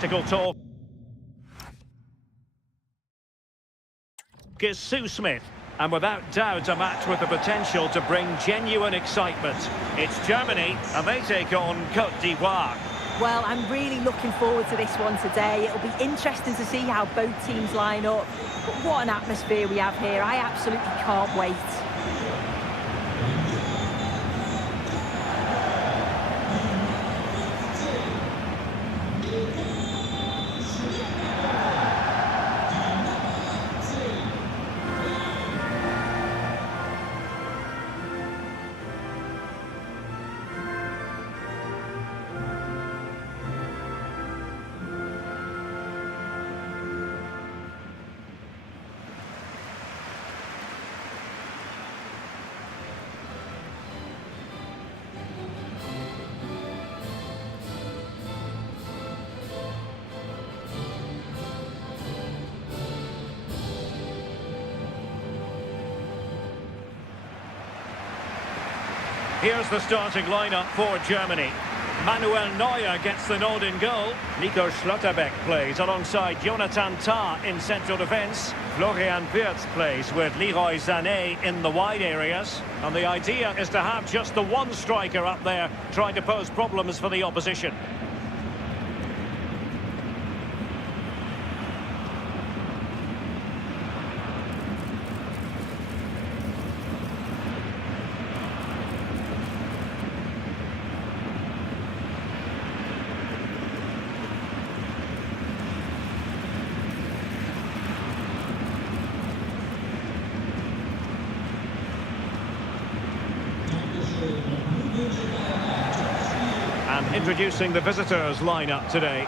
tactical talk is Sue Smith. And without doubt, a match with the potential to bring genuine excitement. It's Germany, and they take on Côte d'Ivoire. Well, I'm really looking forward to this one today. It'll be interesting to see how both teams line up. But what an atmosphere we have here. I absolutely can't wait. Here's the starting lineup for Germany. Manuel Neuer gets the nod in goal. Nico Schlotterbeck plays alongside Jonathan Tah in central defence. Florian Wirtz plays with Leroy Sané in the wide areas. And the idea is to have just the one striker up there trying to pose problems for the opposition. And introducing the visitors lineup today.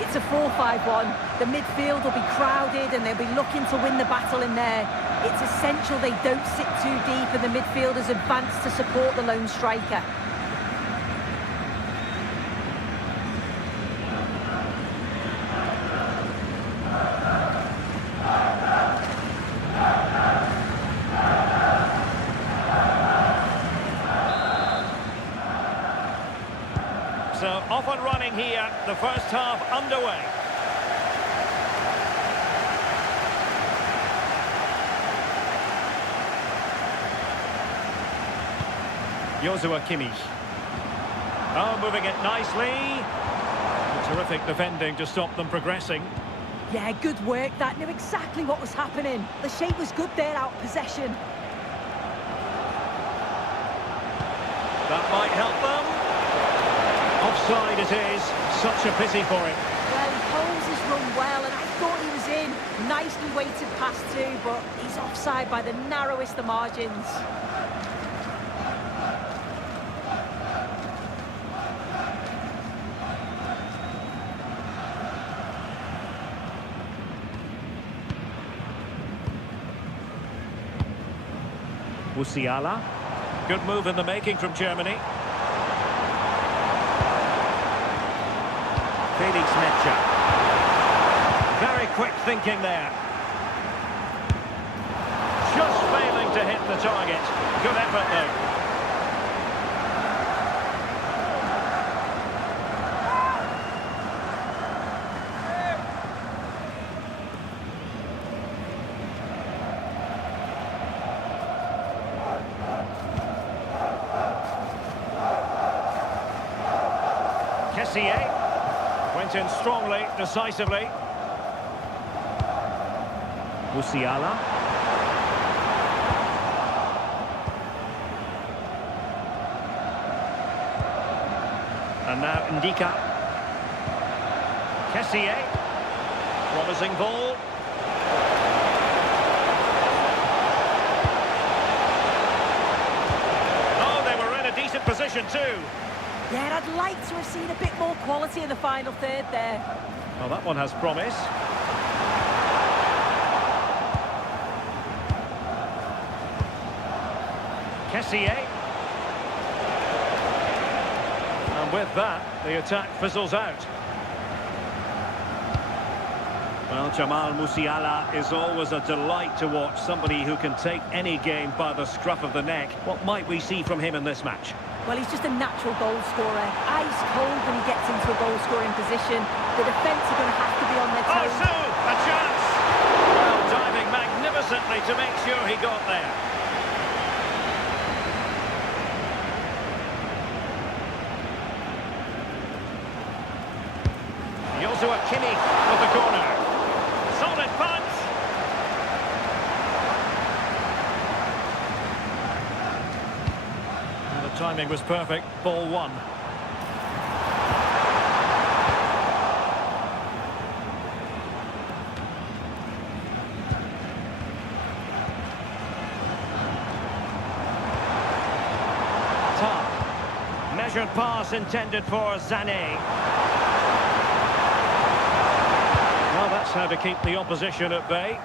It's a 4-5-1. The midfield will be crowded and they'll be looking to win the battle in there. It's essential they don't sit too deep and the midfielders advance to support the lone striker. So off and running here, the first half underway. Joshua Kimmich. Oh, moving it nicely. Terrific defending to stop them progressing. Yeah, good work. That knew exactly what was happening. The shape was good there, out of possession. That might help them. Offside it is. Such a pity for him. Well, he holds his run well, and I thought he was in. Nicely weighted pass too, but he's offside by the narrowest of margins. Musiala. Good move in the making from Germany. Felix Metscher. Very quick thinking there. Just failing to hit the target. Good effort though. Kessié. Went in strongly, decisively. Musiala. And now Ndika. Kessié. Promising ball. Oh, they were in a decent position too. Yeah, I'd like to have seen a bit more quality in the final third there. Well, that one has promise. Kessié. And with that, the attack fizzles out. Well, Jamal Musiala is always a delight to watch. Somebody who can take any game by the scruff of the neck. What might we see from him in this match? Well, he's just a natural goal scorer. Ice cold when he gets into a goal-scoring position. The defence are going to have to be on their Oh, toes. so, a chance! Well, diving magnificently to make sure he got there. Joshua Kimmich with the corner. Solid punch! And the timing was perfect. Ball one. Measured pass intended for Sané. Well, that's how to keep the opposition at bay.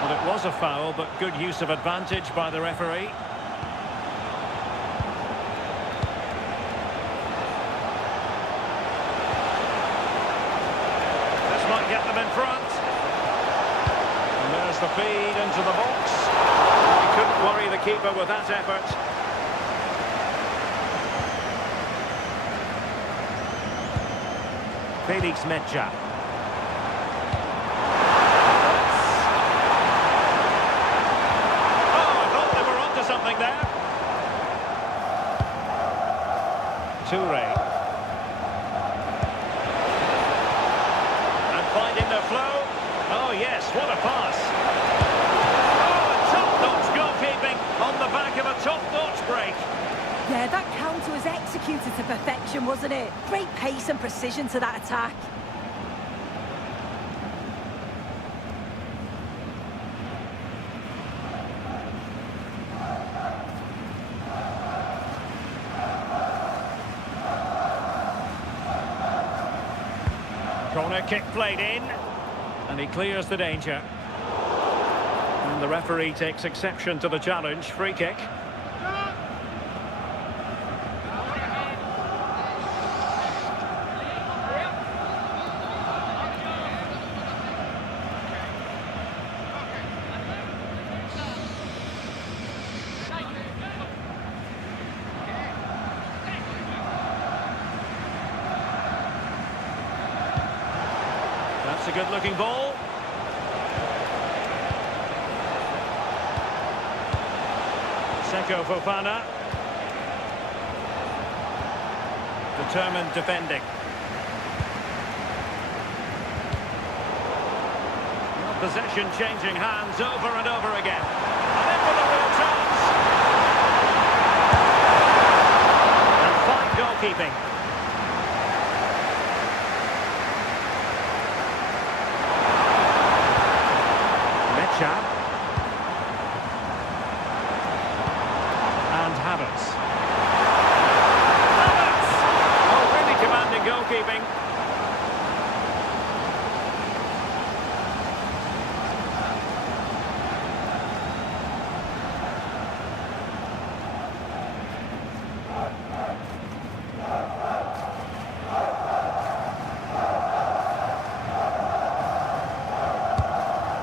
Well, it was a foul, but good use of advantage by the referee. This might get them in front. And there's the feed into the box. He couldn't worry the keeper with that effort. Felix Mecha. Oh, I thought they were onto something there. Toure. And finding the flow. Oh yes, what a pass. Oh, a top-notch goalkeeping on the back of a top-notch break. Yeah, that counter was executed to perfection, wasn't it? Great pace and precision to that attack. Corner kick played in, and he clears the danger. And the referee takes exception to the challenge. Free kick. That's a good-looking ball. Seko Fofana. Determined defending. Possession changing hands over and over again. And in with a real chance. And fine goalkeeping. And Havertz. Oh, really commanding goalkeeping.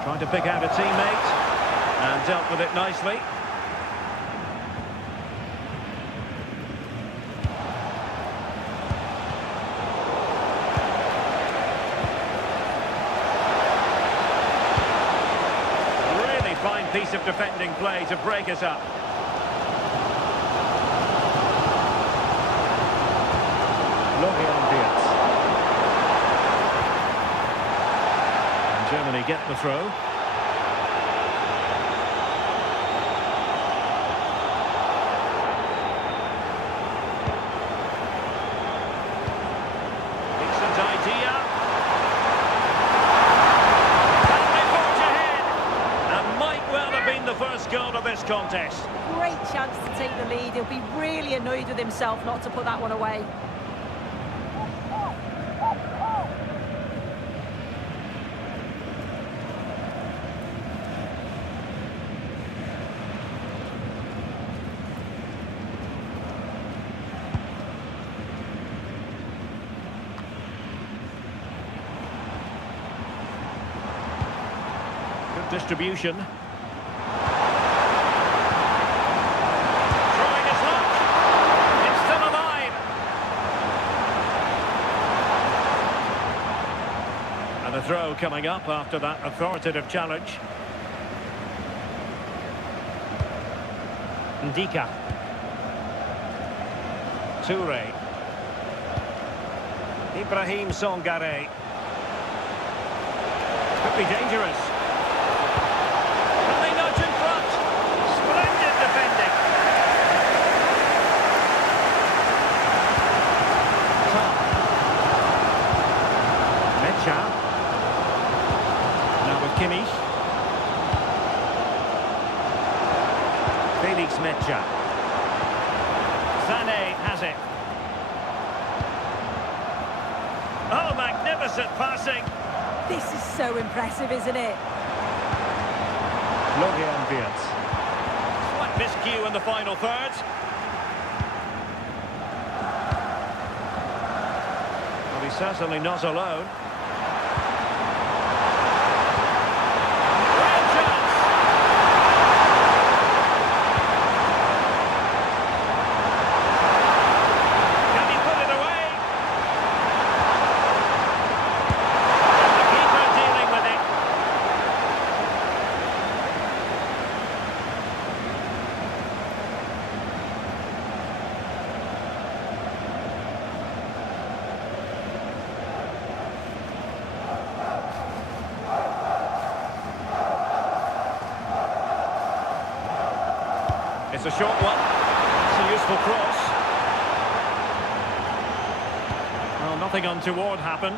Trying to pick out a teammate. And dealt with it nicely. Really fine piece of defending play to break us up. And Germany get the throw. First goal of this contest. Great chance to take the lead. He'll be really annoyed with himself not to put that one away. Good distribution. And a throw coming up after that authoritative challenge. Ndika. Toure. Ibrahim Songare. Could be dangerous. And they nudge in front. Splendid defending. Mecha. Now with Kimmich. Felix Mecha. Sané has it. Oh, magnificent passing. This is so impressive, isn't it? Florian Wirtz. Slight miscue in the final third. Well, he's certainly not alone. Great chance. Can he put it away? The keeper dealing with it. It's a short one. It's a useful cross. Well, nothing untoward happened.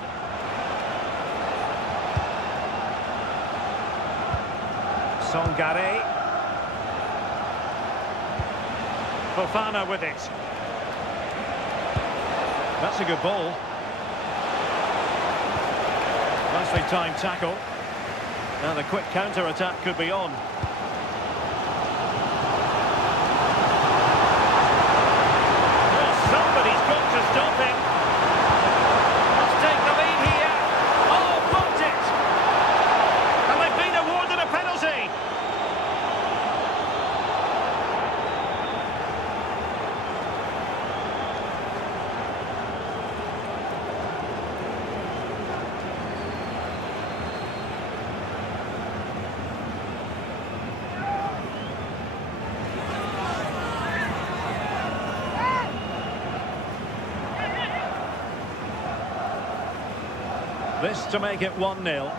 Songare. Fofana with it. That's a good ball. Nicely timed tackle. Now the quick counter-attack could be on. Somebody's got to stop him. Let's take the lead here. Oh, blocked it. And they've been awarded a penalty. This to make it 1-0. Oh,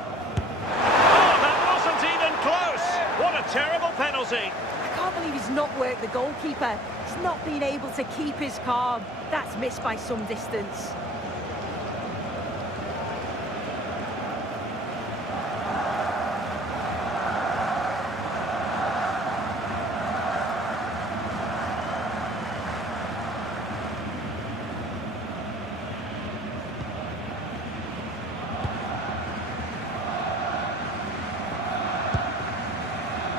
that wasn't even close. What a terrible penalty. I can't believe he's not worked the goalkeeper. He's not been able to keep his calm. That's missed by some distance.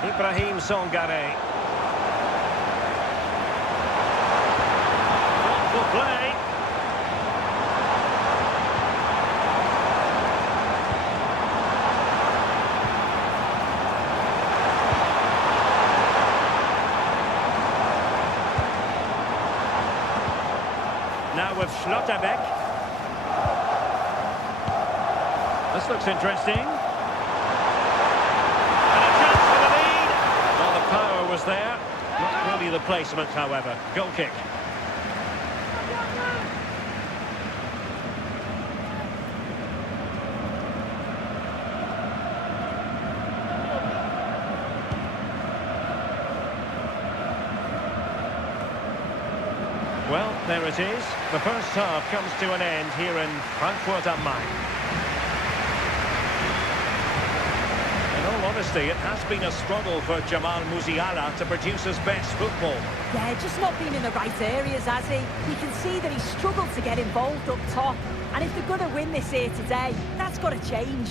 Ibrahim Songare. Thoughtful play. Now with Schlotterbeck. This looks interesting. Was there. Not really the placement, however. Goal kick. Well, there it is. The first half comes to an end here in Frankfurt am Main. In all honesty, it has been a struggle for Jamal Musiala to produce his best football. Yeah, just not been in the right areas, has he? You can see that he's struggled to get involved up top. And if they're going to win this here today, that's got to change.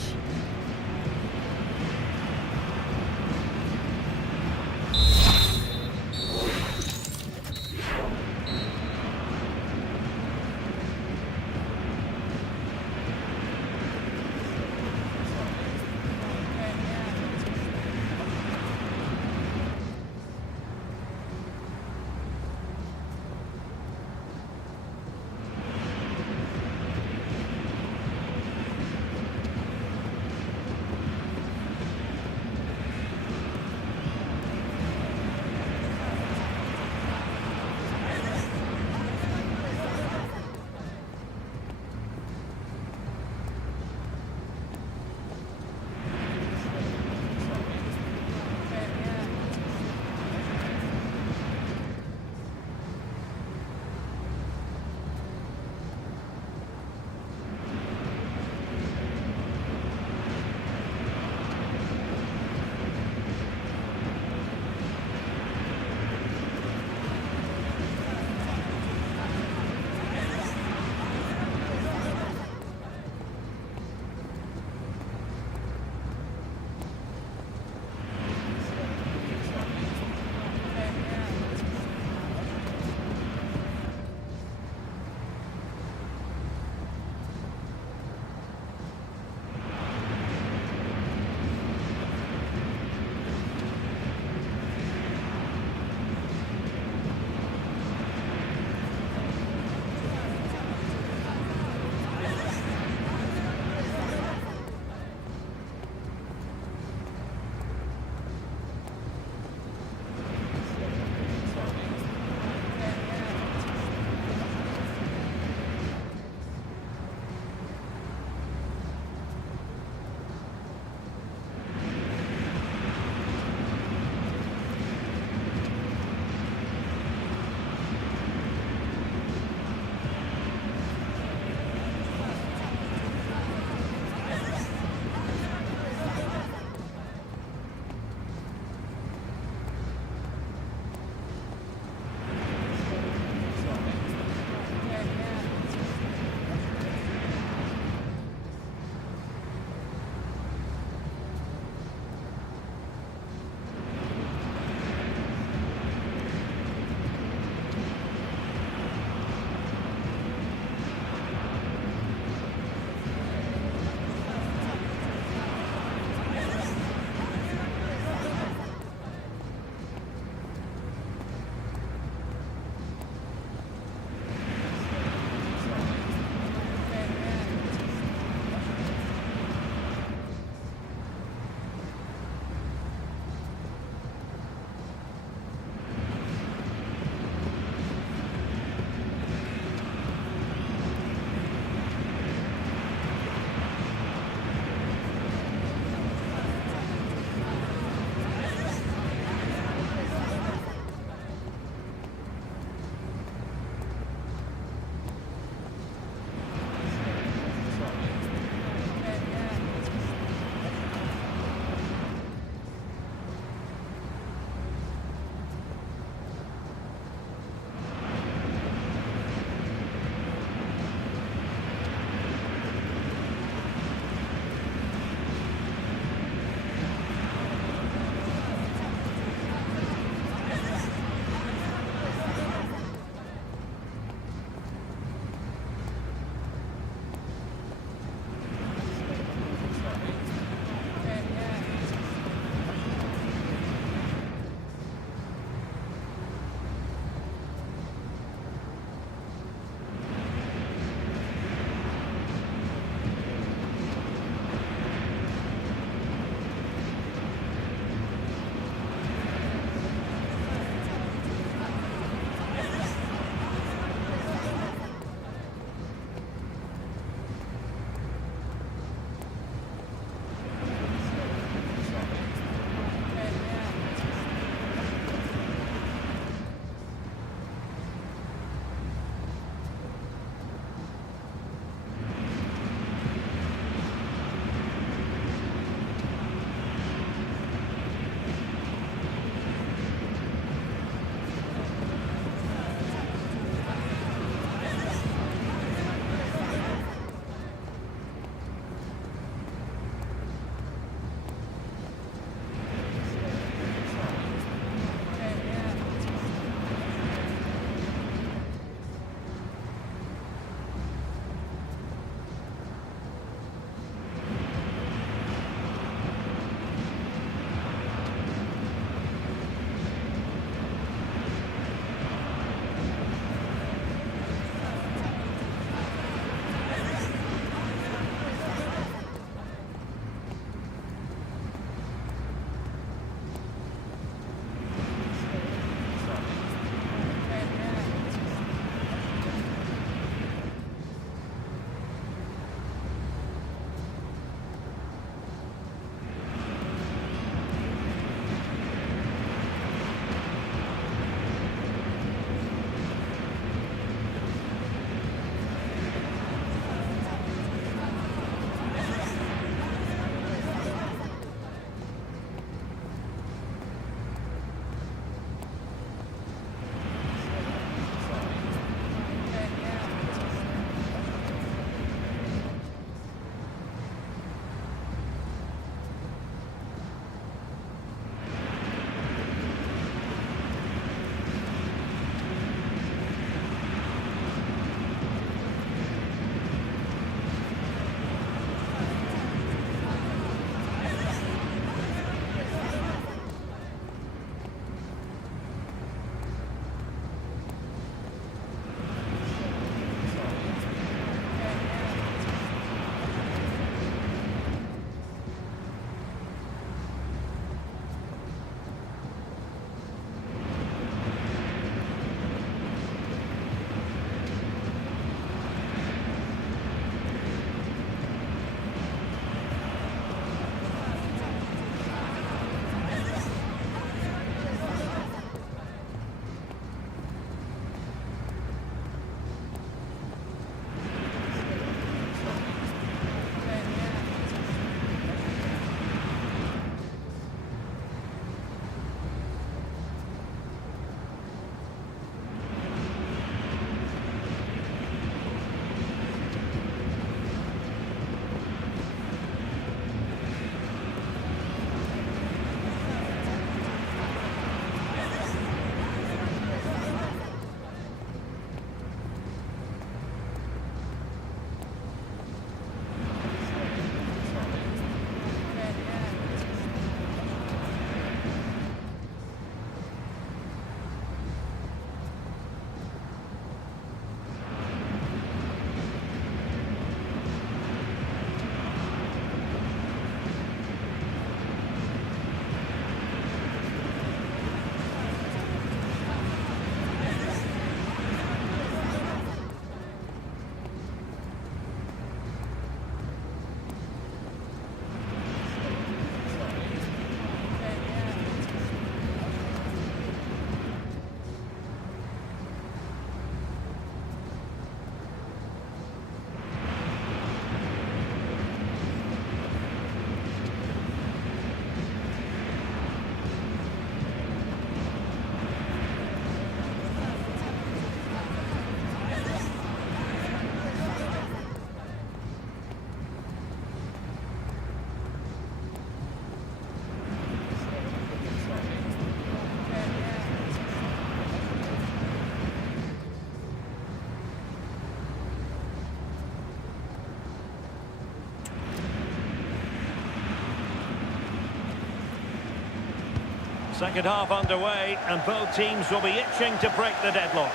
Second half underway, and both teams will be itching to break the deadlock.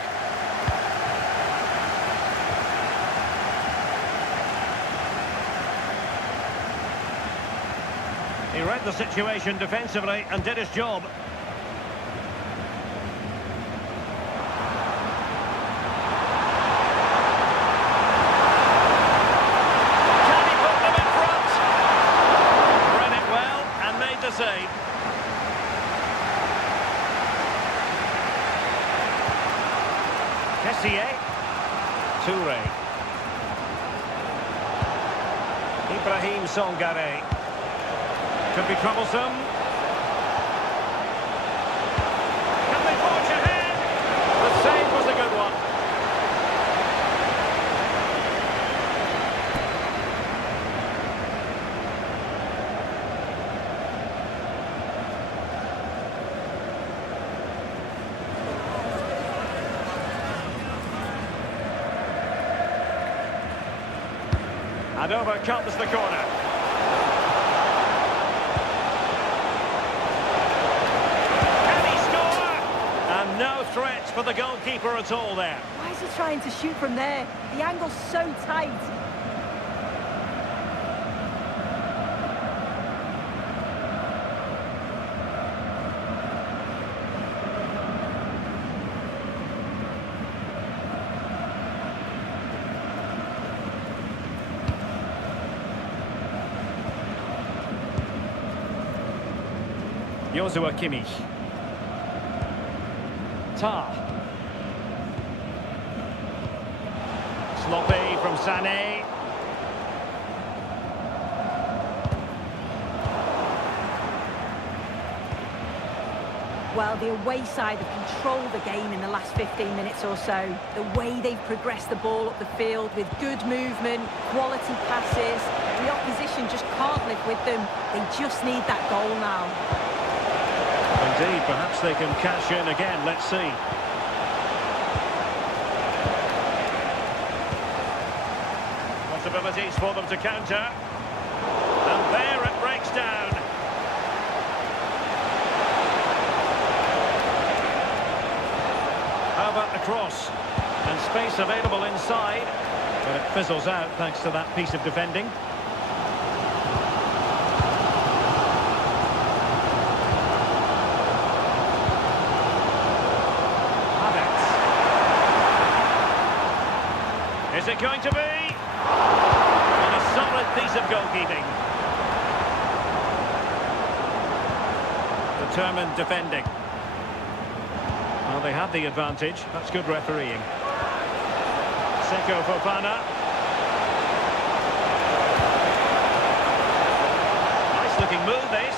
He read the situation defensively and did his job. Can he put them in front? Read it well and made the save. Kessié. Touré. Ibrahim Songare. Could be troublesome. Can they forge ahead? The save was a good one. And over comes the corner. No threat for the goalkeeper at all there. Why is he trying to shoot from there? The angle's so tight. Joshua Kimmich. Sloppy from Sané. Well, the away side have controlled the game in the last 15 minutes or so. The way they've progressed the ball up the field with good movement, quality passes. The opposition just can't live with them. They just need that goal now. Indeed, perhaps they can cash in again. Let's see. Possibilities for them to counter. And there it breaks down. How about the cross? And space available inside. But it fizzles out thanks to that piece of defending. Is it going to be? And a solid piece of goalkeeping. Determined defending. Well, they had the advantage. That's good refereeing. Seko Fofana. Nice looking move, this.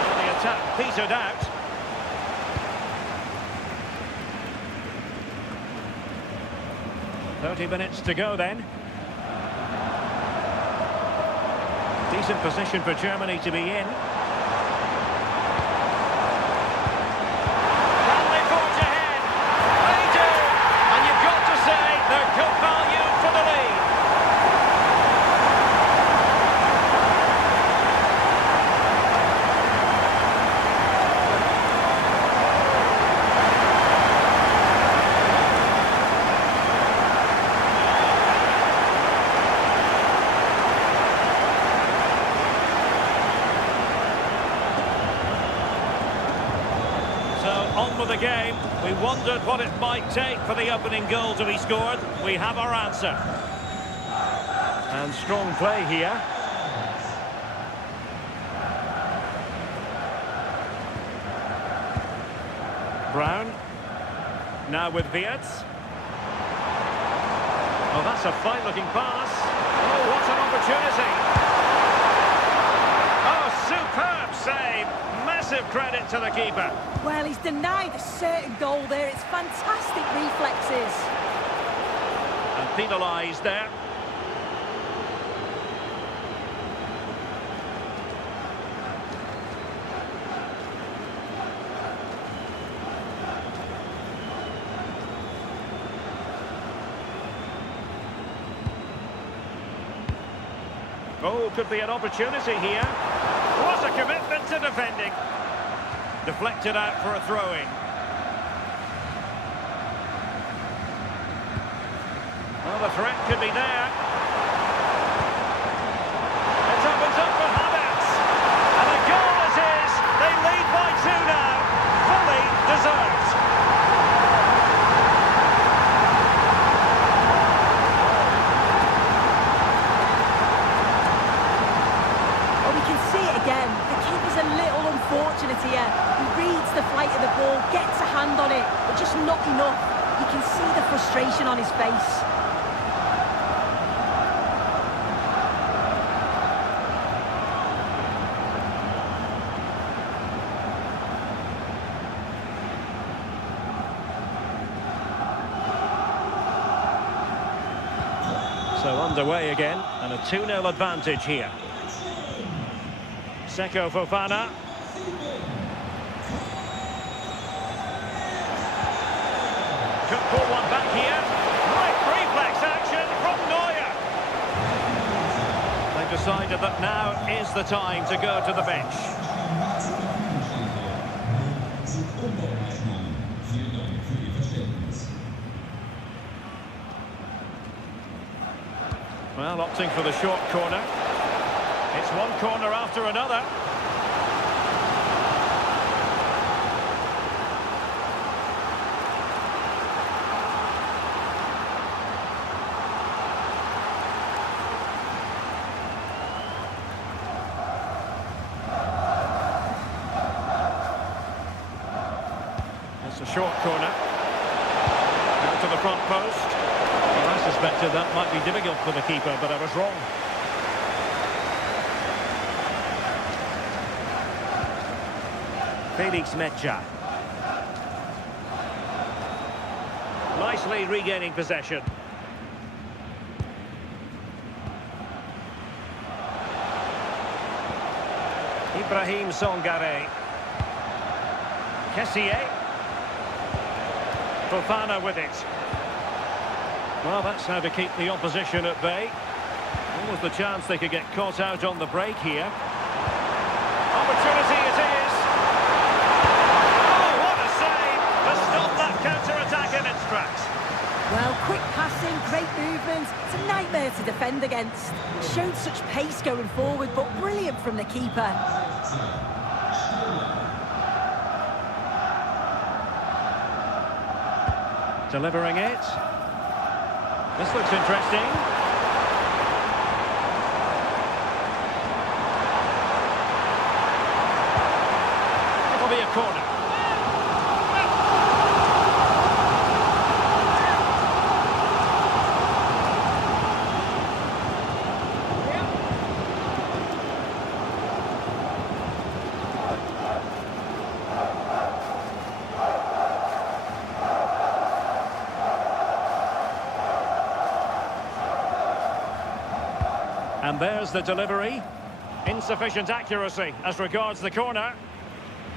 Well, the attack petered out. "30 minutes to go then." Decent position for Germany to be in. Can they forge ahead? They do! And you've got to say they're good value for the lead. On with the game. We wondered what it might take for the opening goal to be scored. We have our answer. And strong play here. Brown. Now with Wirtz. Oh, that's a fine-looking pass. Oh, what an opportunity. Oh, superb save. Massive credit to the keeper. Well, he's denied a certain goal there. It's fantastic reflexes. And penalised there. Oh, could be an opportunity here. What a commitment to defending. Deflected out for a throw-in. Well, the threat could be there. It opens up for Havertz. And the goal it is. They lead by 2 now. Fully deserved. Well, we can see it again. The keeper's a little unfortunate here. He reads the flight of the ball, gets a hand on it, but just not enough. You can see the frustration on his face. So underway again, and a 2-0 advantage here. Seko Fofana. Could pull one back here. Right reflex action from Neuer. They've decided that now is the time to go to the bench. Well, opting for the short corner. It's one corner after another. It's a short corner. Out to the front post. Well, I suspected that might be difficult for the keeper, but I was wrong. Felix Mecha. Nicely regaining possession. Ibrahim Songare. Kessié. Fofana with it. Well, that's how to keep the opposition at bay. What was the chance they could get caught out on the break here? Opportunity it is. Oh, what a save to stop that counter-attack in its tracks. Well, quick passing, great movement. It's a nightmare to defend against. Showed such pace going forward, but brilliant from the keeper. Delivering it. This looks interesting. It'll be a corner. And there's the delivery. Insufficient accuracy as regards the corner.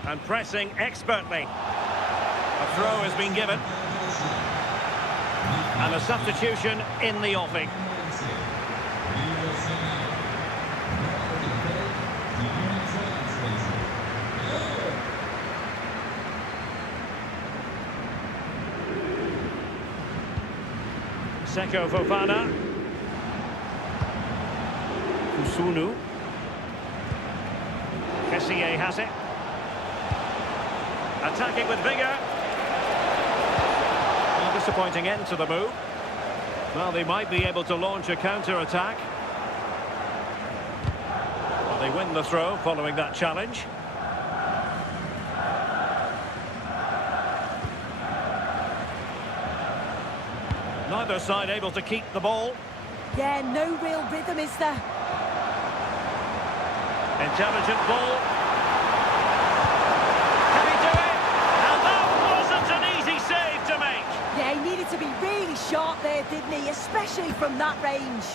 And pressing expertly. A throw has been given. And a substitution in the offing. Seko Fofana. Kusunu. Kessié has it. Attacking with vigour. A disappointing end to the move. Well, they might be able to launch a counter-attack. Well, they win the throw following that challenge. Neither side able to keep the ball. Yeah, no real rhythm, is there? Intelligent ball. Can he do it? And that wasn't an easy save to make. Yeah, he needed to be really sharp there, didn't he? Especially from that range.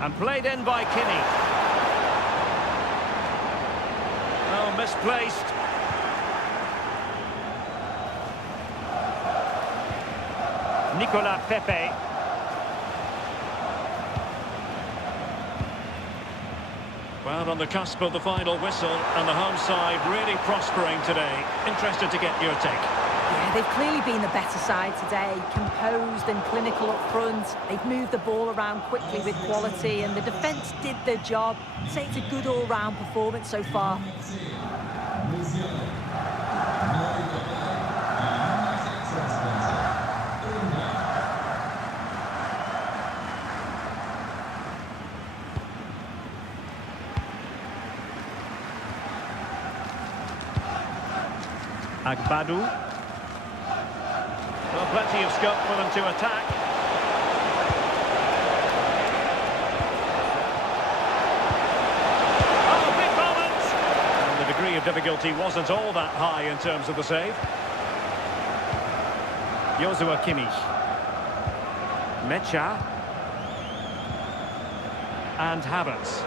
And played in by Kinney. Well, Oh, misplaced. Nicolas Pepe. Well, on the cusp of the final whistle, and the home side really prospering today. Interested to get your take. Yeah, they've clearly been the better side today, composed and clinical up front. They've moved the ball around quickly with quality, and the defence did their job. I'd say it's a good all-round performance so far. Agbadu. Well, plenty of scope for them to attack. Oh, big moment! And the degree of difficulty wasn't all that high in terms of the save. Joshua Kimmich. Mecha. And Havertz.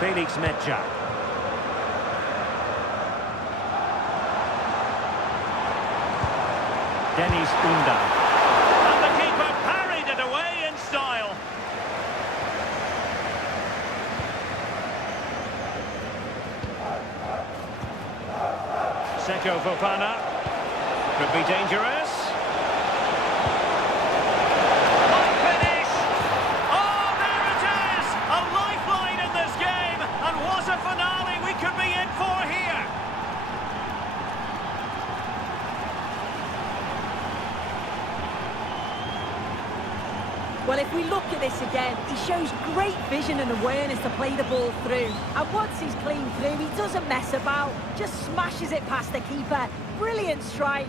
Felix Mecha. Dennis Unda. And the keeper parried it away in style. Seko Fofana. Could be dangerous. High finish! Oh, there it is! A lifeline in this game. And what a finale we could be in for here. Well, if we look at this again, he shows great vision and awareness to play the ball through. And once he's clean through, he doesn't mess about, just smashes it past the keeper. Brilliant strike.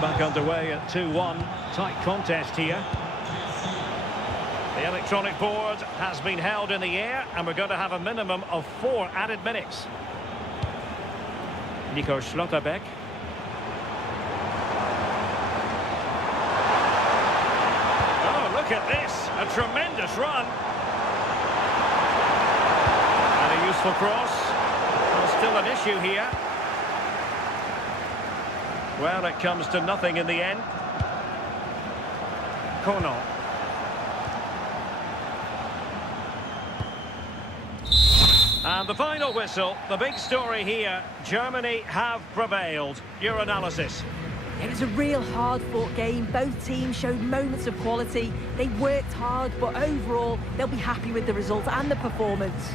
Back underway at 2-1. Tight contest here. The electronic board has been held in the air, and we're going to have a minimum of 4 added minutes. Nico Schlotterbeck. Oh, look at this. A tremendous run. And a useful cross. Well, still an issue here. Well, it comes to nothing in the end. Kono. And the final whistle, the big story here, Germany have prevailed. Your analysis? It was a real hard-fought game. Both teams showed moments of quality. They worked hard, but overall, they'll be happy with the result and the performance.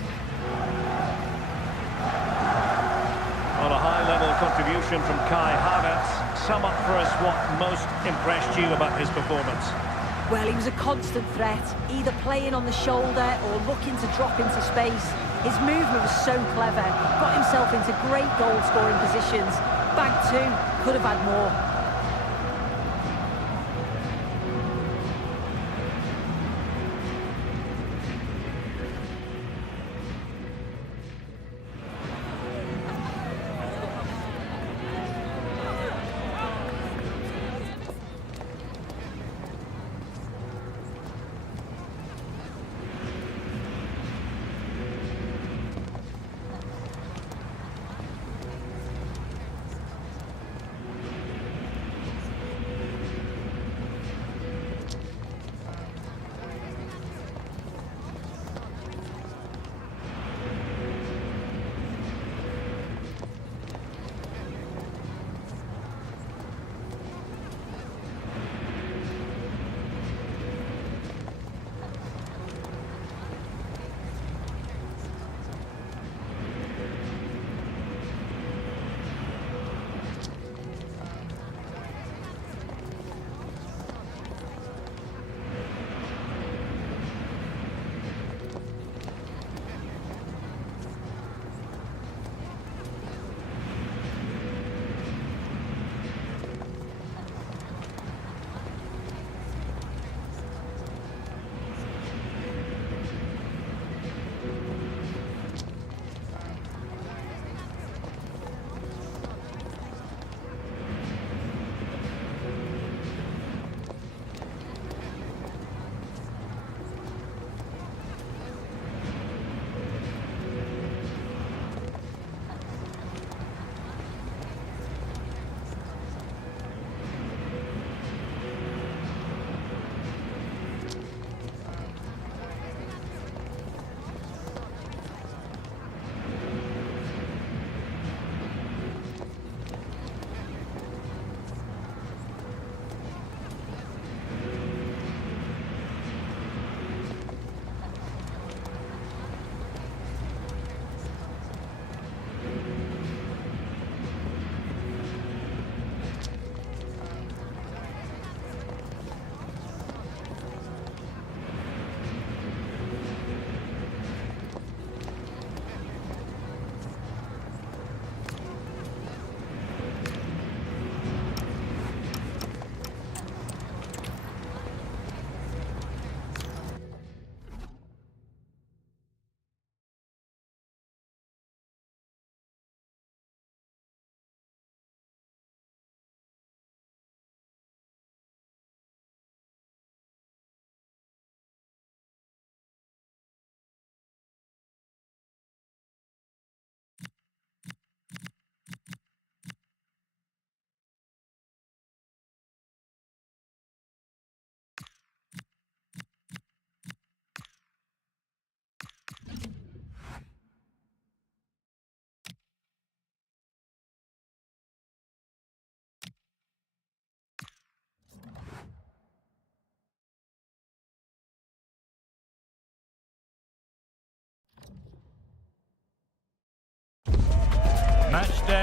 On a high-level contribution from Kai Havertz. Sum up for us what most impressed you about his performance. Well, he was a constant threat, either playing on the shoulder or looking to drop into space. His movement was so clever, got himself into great goal-scoring positions. Bag 2, could have had more.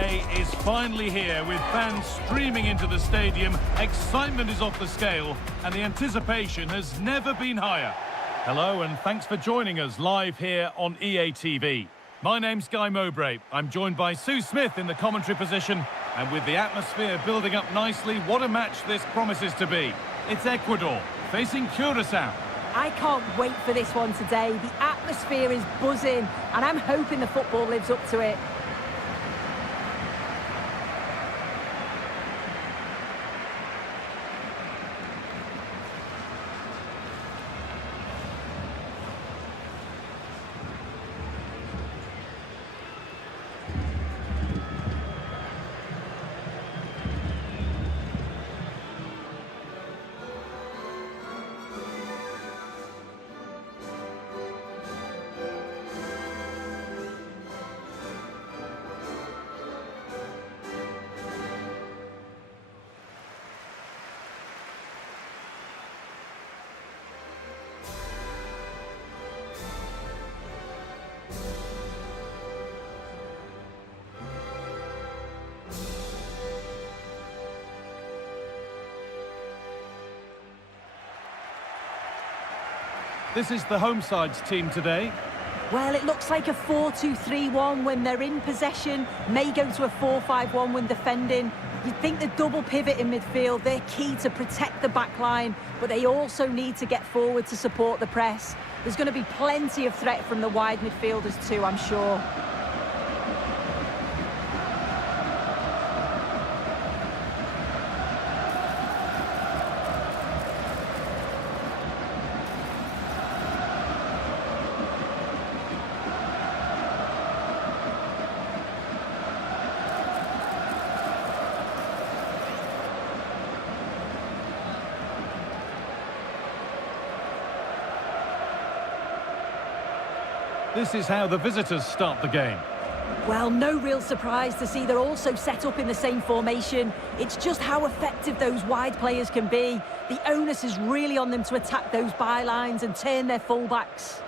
day is finally here, with fans streaming into the stadium. Excitement is off the scale, and the anticipation has never been higher. Hello, and thanks for joining us live here on EA TV. My name's Guy Mowbray. I'm joined by Sue Smith in the commentary position, and with the atmosphere building up nicely, what a match this promises to be. It's Ecuador facing Curacao. I can't wait for this one today. The atmosphere is buzzing, and I'm hoping the football lives up to it. This is the home side's team today. Well, it looks like a 4-2-3-1 when they're in possession. May go to a 4-5-1 when defending. You'd think the double pivot in midfield, they're key to protect the back line, but they also need to get forward to support the press. There's going to be plenty of threat from the wide midfielders too, I'm sure. This is how the visitors start the game. Well, no real surprise to see they're also set up in the same formation. It's just how effective those wide players can be. The onus is really on them to attack those bylines and turn their fullbacks.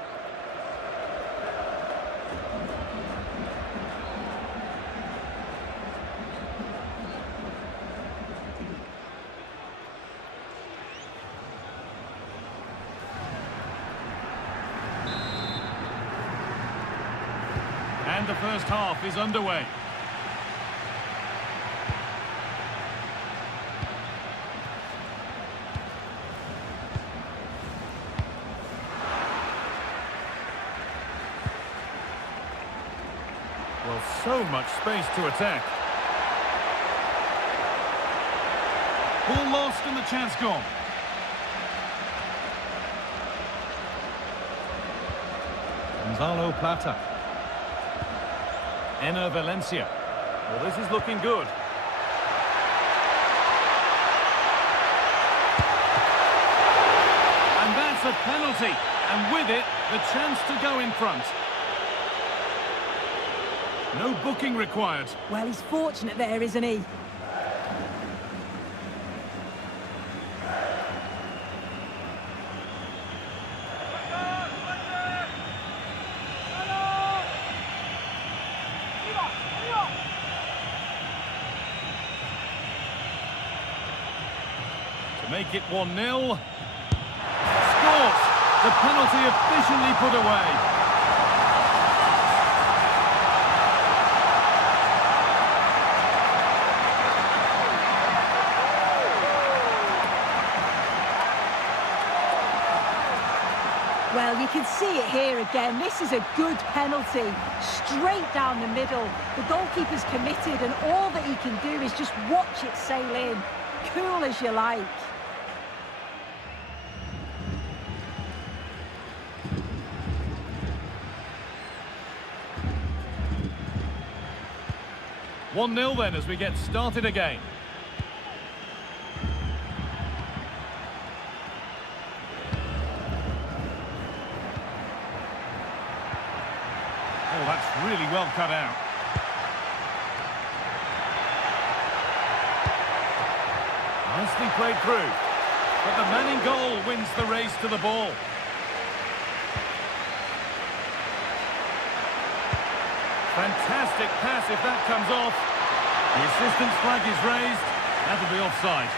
And the first half is underway. Well, so much space to attack. Ball lost and the chance gone. Gonzalo Plata. Enner Valencia. Well, this is looking good. And that's a penalty. And with it, the chance to go in front. No booking required. Well, he's fortunate there, isn't he? To make it 1-0. Scores! The penalty officially put away. Well, you can see it here again. This is a good penalty. Straight down the middle. The goalkeeper's committed, and all that he can do is just watch it sail in. Cool as you like. One 1-0 then as we get started again. Oh, that's really well cut out. Nicely played through. But the man in goal wins the race to the ball. Fantastic pass if that comes off. The assistant's flag is raised. That'll be offside.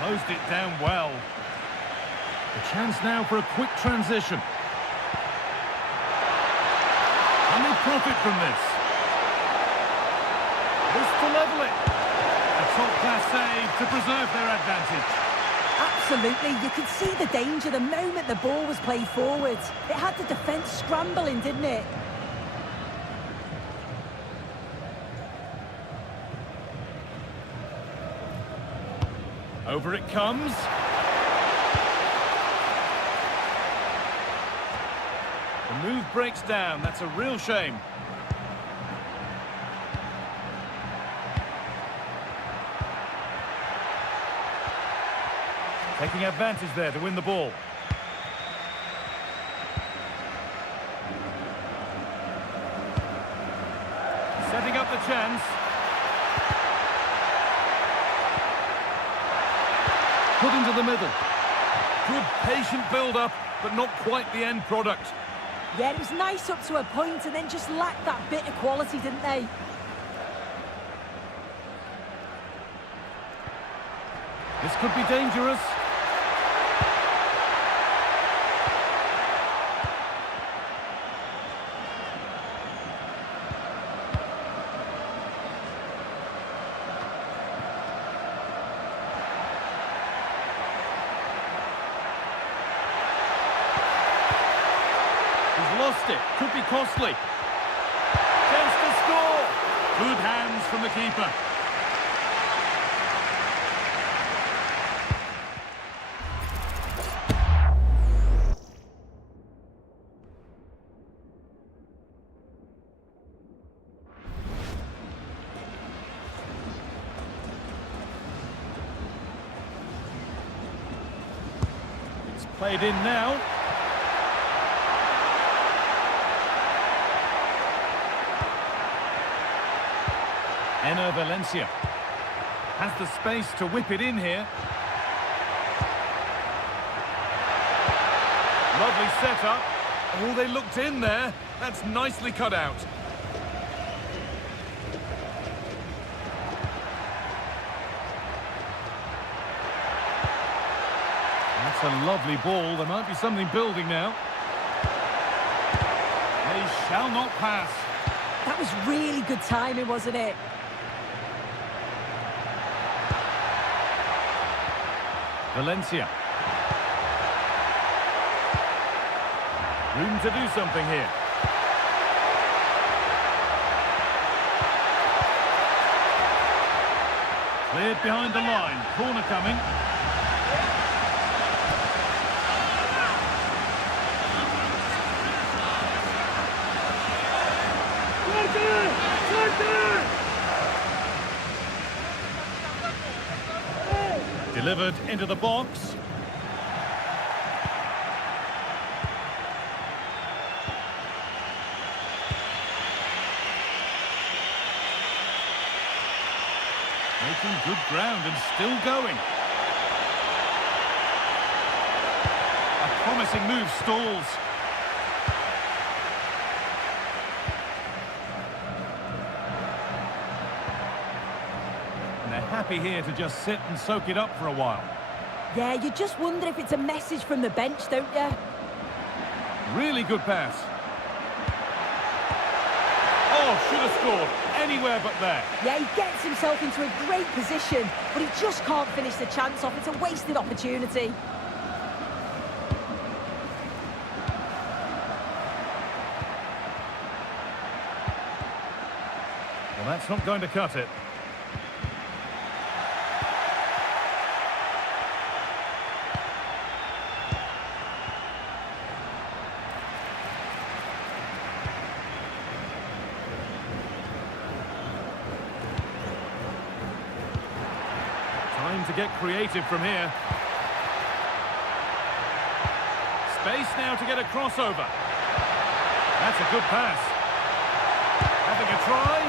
Closed it down well. A chance now for a quick transition. And they profit from this. This to level it. A top-class save to preserve their advantage. Absolutely, you could see the danger the moment the ball was played forward. It had the defence scrambling, didn't it? Over it comes. The move breaks down. That's a real shame. Taking advantage there to win the ball. Setting up the chance. Put into the middle. Good patient build-up, but not quite the end product. Yeah, it was nice up to a point and then just lacked that bit of quality, didn't they? This could be dangerous. He's lost it. Could be costly. Chance to score. Good hands from the keeper. It's played in now. Valencia has the space to whip it in here. Lovely setup. Oh, they looked in there. That's nicely cut out. That's a lovely ball. There might be something building now. They shall not pass. That was really good timing, wasn't it? Valencia. Room to do something here. Cleared behind the line. Corner coming. Delivered into the box. Making good ground and still going. A promising move stalls. Happy here to just sit and soak it up for a while. Yeah, you just wonder if it's a message from the bench, don't you? Really good pass. Oh, should have scored. Anywhere but there. Yeah, he gets himself into a great position, but he just can't finish the chance off. It's a wasted opportunity. Well, that's not going to cut it. Time to get creative from here. Space now to get a crossover. That's a good pass. Having a try.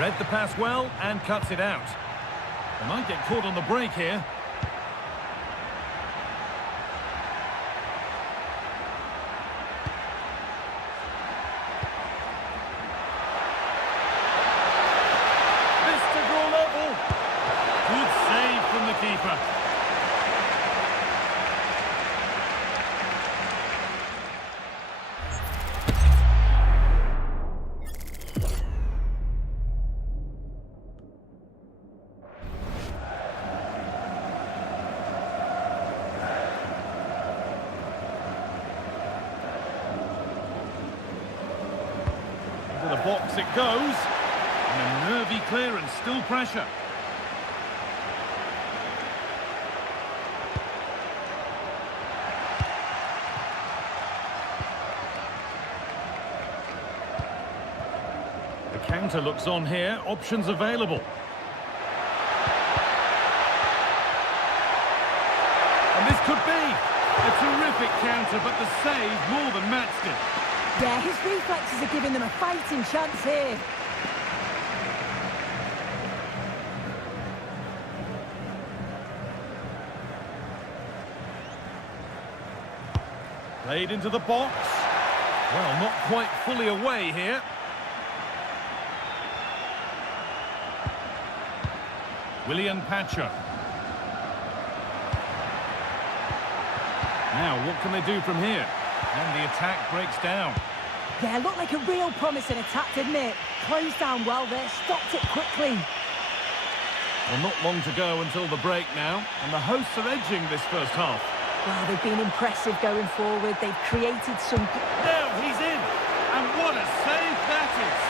Read the pass well and cuts it out. They might get caught on the break here. This to draw level. Good save from the keeper. To the box it goes, and a nervy clearance, still pressure. The counter looks on here, options available. And this could be a terrific counter, but the save more than matched it. Yeah, his reflexes are giving them a fighting chance here. Played into the box. Well, not quite fully away here. William Pacho. Now, what can they do from here? And the attack breaks down. Yeah, looked like a real promising attack, didn't it? Closed down well there, stopped it quickly. Well, not long to go until the break now, and the hosts are edging this first half. Well, they've been impressive going forward. They've created some... Now he's in, and what a save that is!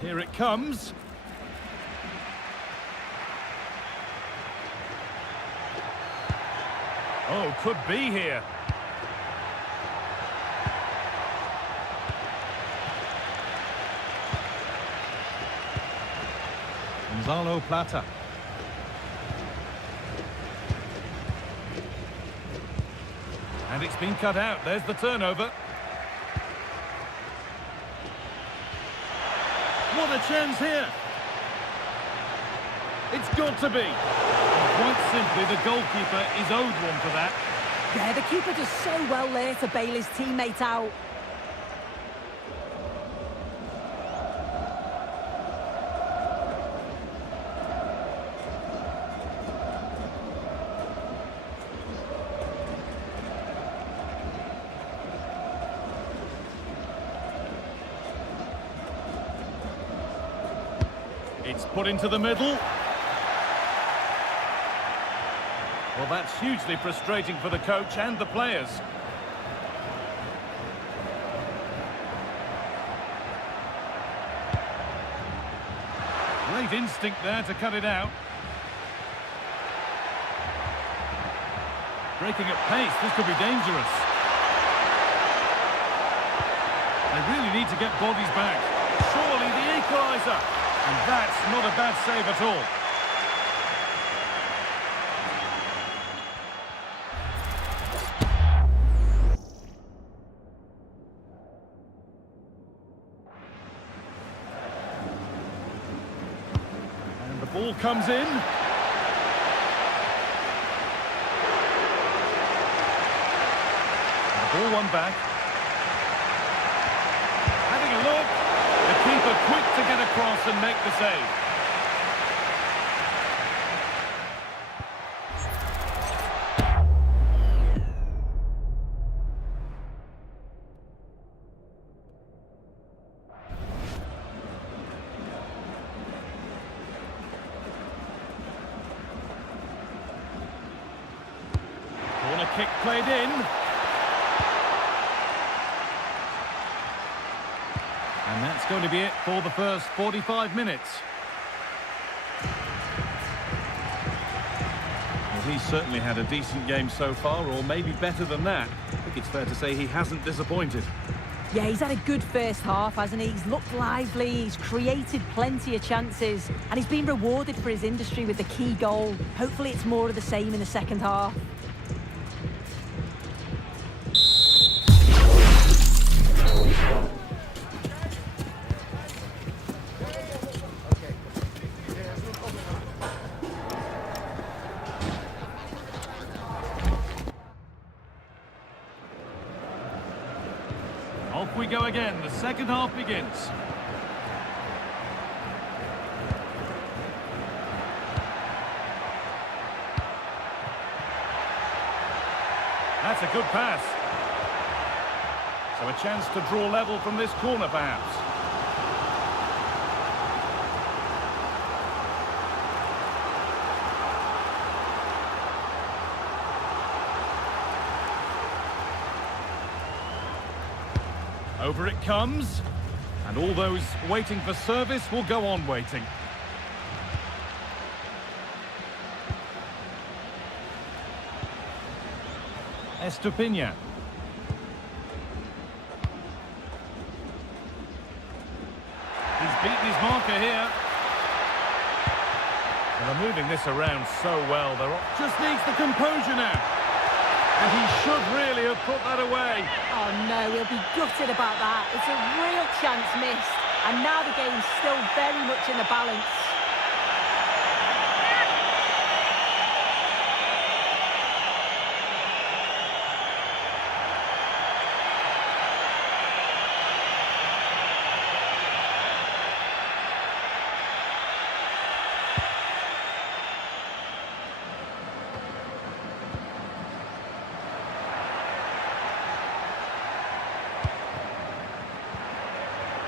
Here it comes. Oh, could be here. Gonzalo Plata. And it's been cut out. There's the turnover. What a chance here. It's got to be. And quite simply, the goalkeeper is owed one for that. Yeah, the keeper does so well there to bail his teammate out. It's put into the middle. Well, that's hugely frustrating for the coach and the players. Great instinct there to cut it out. Breaking at pace, this could be dangerous. They really need to get bodies back. Surely the equaliser. And that's not a bad save at all. And the ball comes in. And the ball won back. Having a look. The keeper quick to get across and make the save. Corner kick played in. And that's That's going to be it for the first 45 minutes. Well, he's certainly had a decent game so far, or maybe better than that. I think it's fair to say he hasn't disappointed. Yeah, he's had a good first half, hasn't he? He's looked lively, he's created plenty of chances, and he's been rewarded for his industry with the key goal. Hopefully it's more of the same in the second half. Off we go again. The second half begins. That's a good pass. So a chance to draw level from this corner, perhaps. Over it comes, and all those waiting for service will go on waiting. Estupinha. He's beaten his marker here. And they're moving this around so well. Just needs the composure now. And he should really have put that away. Oh no, he'll be gutted about that. It's a real chance missed. And now the game's still very much in the balance.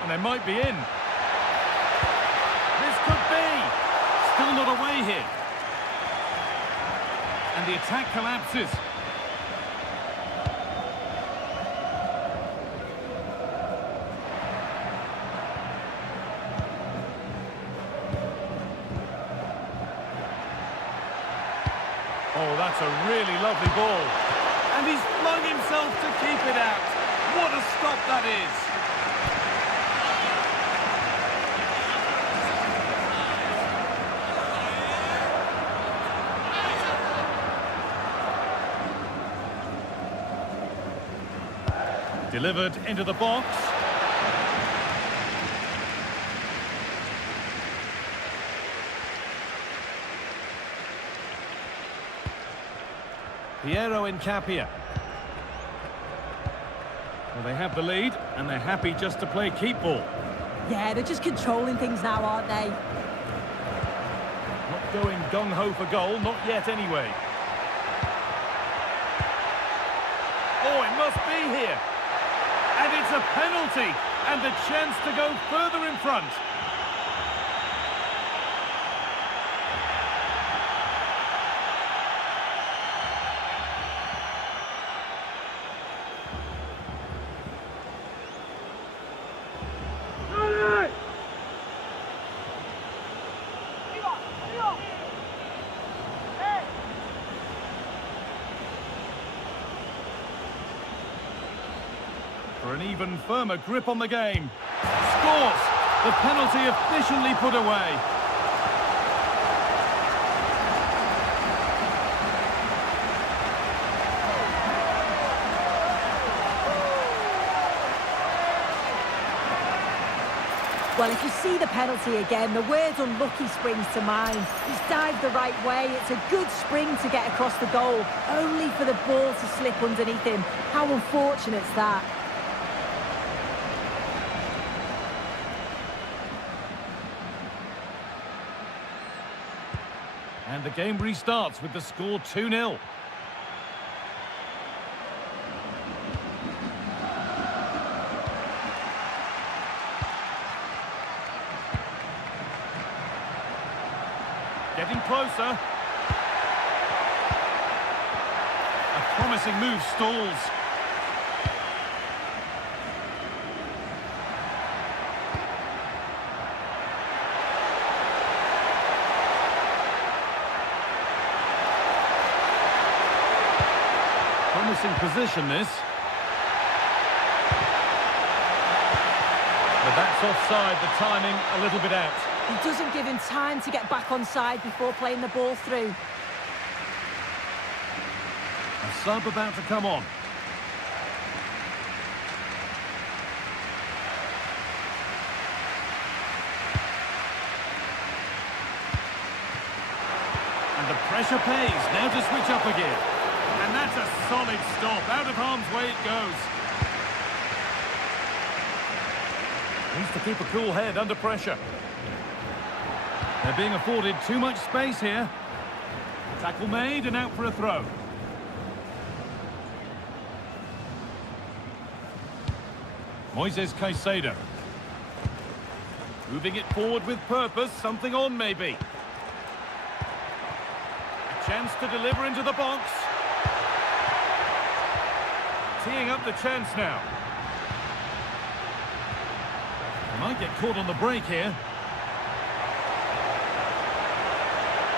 And they might be in. This could be. Still not away here. And the attack collapses. Oh, that's a really lovely ball. And he's flung himself to keep it out. What a stop that is. Delivered into the box. Piero Incapia. Well, they have the lead, and they're happy just to play keep ball. Yeah, they're just controlling things now, aren't they? Not going gung-ho for goal, not yet anyway. Oh, it must be here. And it's a penalty, and the chance to go further in front. For an even firmer grip on the game. Scores! The penalty efficiently put away. Well, if you see the penalty again, the word unlucky springs to mind. He's dived the right way. It's a good spring to get across the goal, only for the ball to slip underneath him. How unfortunate's that? And the game restarts with the score 2-0. Getting closer. A promising move stalls. promising position, this. But that's offside, the timing a little bit out. He doesn't give him time to get back on side before playing the ball through. A sub about to come on. And the pressure pays. Now to switch up again. And that's a solid stop. Out of harm's way it goes. Needs to keep a cool head under pressure. They're being afforded too much space here. Tackle made and out for a throw. Moises Caicedo. Moving it forward with purpose. Something on, maybe. A chance to deliver into the box. Teeing up the chance now. They might get caught on the break here.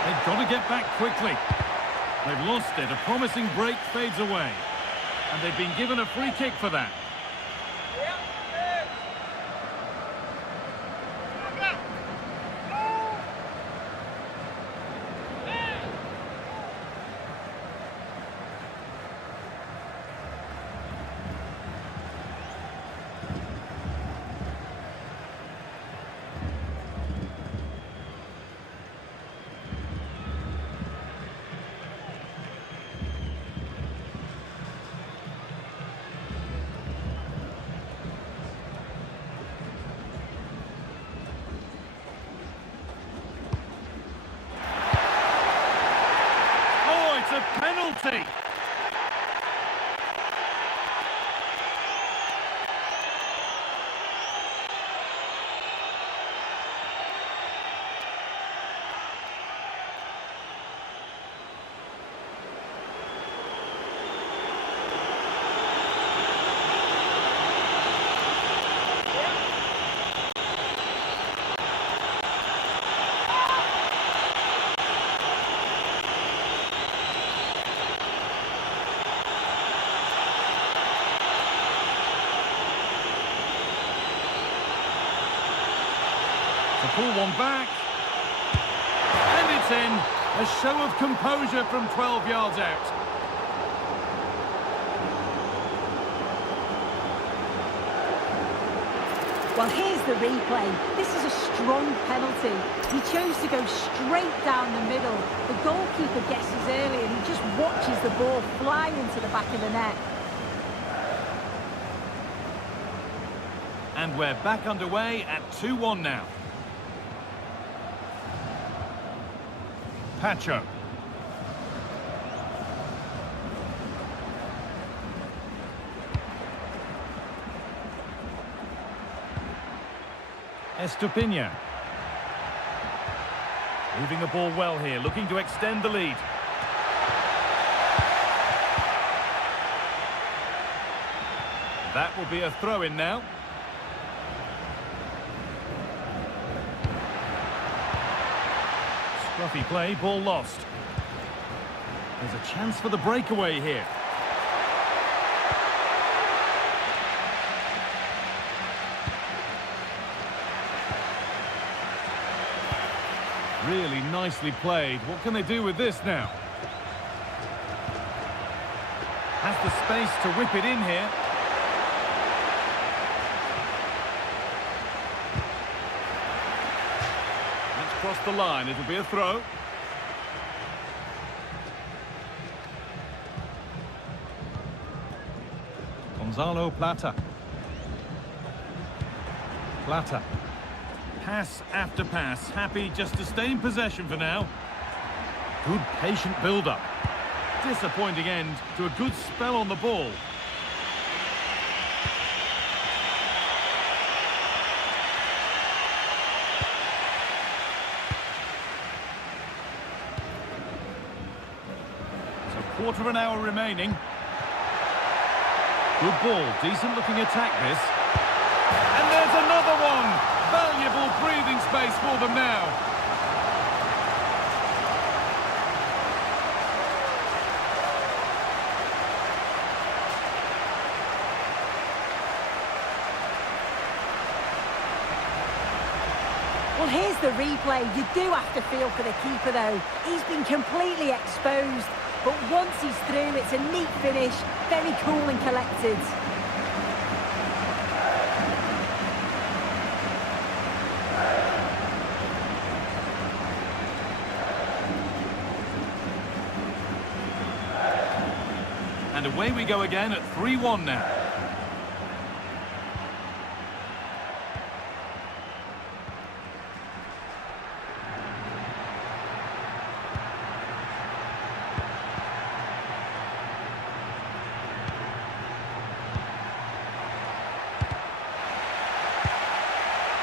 They've got to get back quickly. They've lost it. A promising break fades away. And they've been given a free kick for that. Penalty! Pull one back. And it's in. A show of composure from 12 yards out. Well, here's the replay. This is a strong penalty. He chose to go straight down the middle. The goalkeeper guesses early and he just watches the ball fly into the back of the net. And we're back underway at 2-1 now. Pacho. Estupinha. Moving the ball well here, looking to extend the lead. That will be a throw-in now. Scruffy play, ball lost. There's a chance for the breakaway here. Really nicely played. What can they do with this now? Has the space to whip it in here. Across the line, it'll be a throw. Gonzalo Plata. Plata. Pass after pass, happy just to stay in possession for now. Good patient build-up. Disappointing end to a good spell on the ball. Quarter of an hour remaining. Good ball, decent looking attack this. And there's another one! Valuable breathing space for them now. Well, here's the replay. You do have to feel for the keeper, though. He's been completely exposed. But once he's through, it's a neat finish. Very cool and collected. And away we go again at 3-1 now.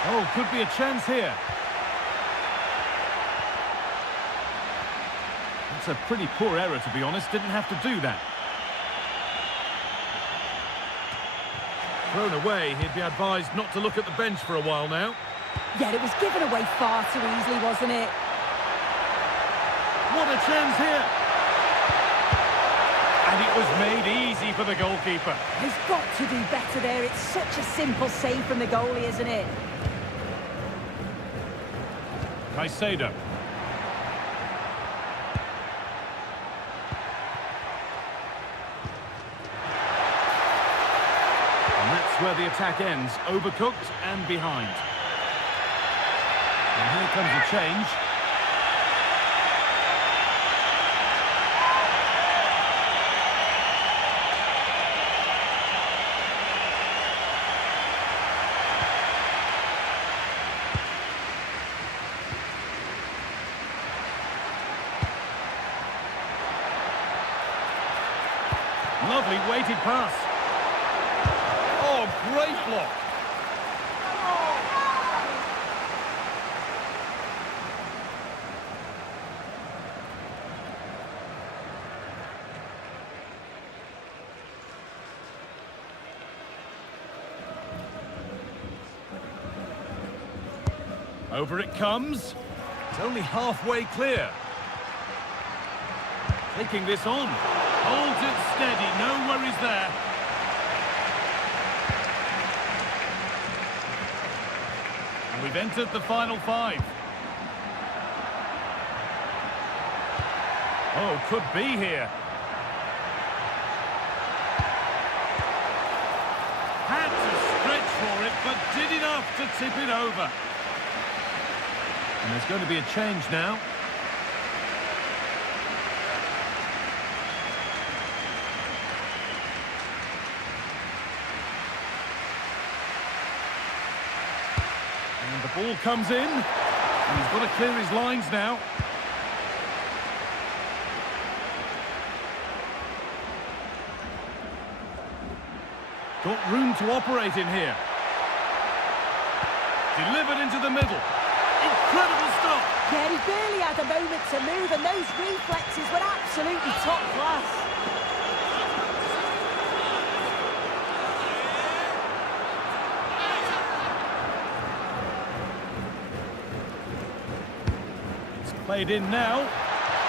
Oh, could be a chance here. That's a pretty poor error, to be honest. Didn't have to do that. Thrown away. He'd be advised not to look at the bench for a while now. Yeah, it was given away far too easily, wasn't it? What a chance here! And it was made easy for the goalkeeper. He's got to do better there. It's such a simple save from the goalie, isn't it? Caicedo. And that's where the attack ends. Overcooked and behind. And here comes a change. Lovely weighted pass. Oh, great block. Over it comes. It's only halfway clear. Taking this on. Holds it steady, no worries there. And we've entered the final 5. Oh, could be here. Had to stretch for it, but did enough to tip it over. And there's going to be a change now. The ball comes in, and he's got to clear his lines now. Got room to operate in here. Delivered into the middle. Incredible stop. Yeah, he barely had a moment to move, and those reflexes were absolutely top class. Played in now.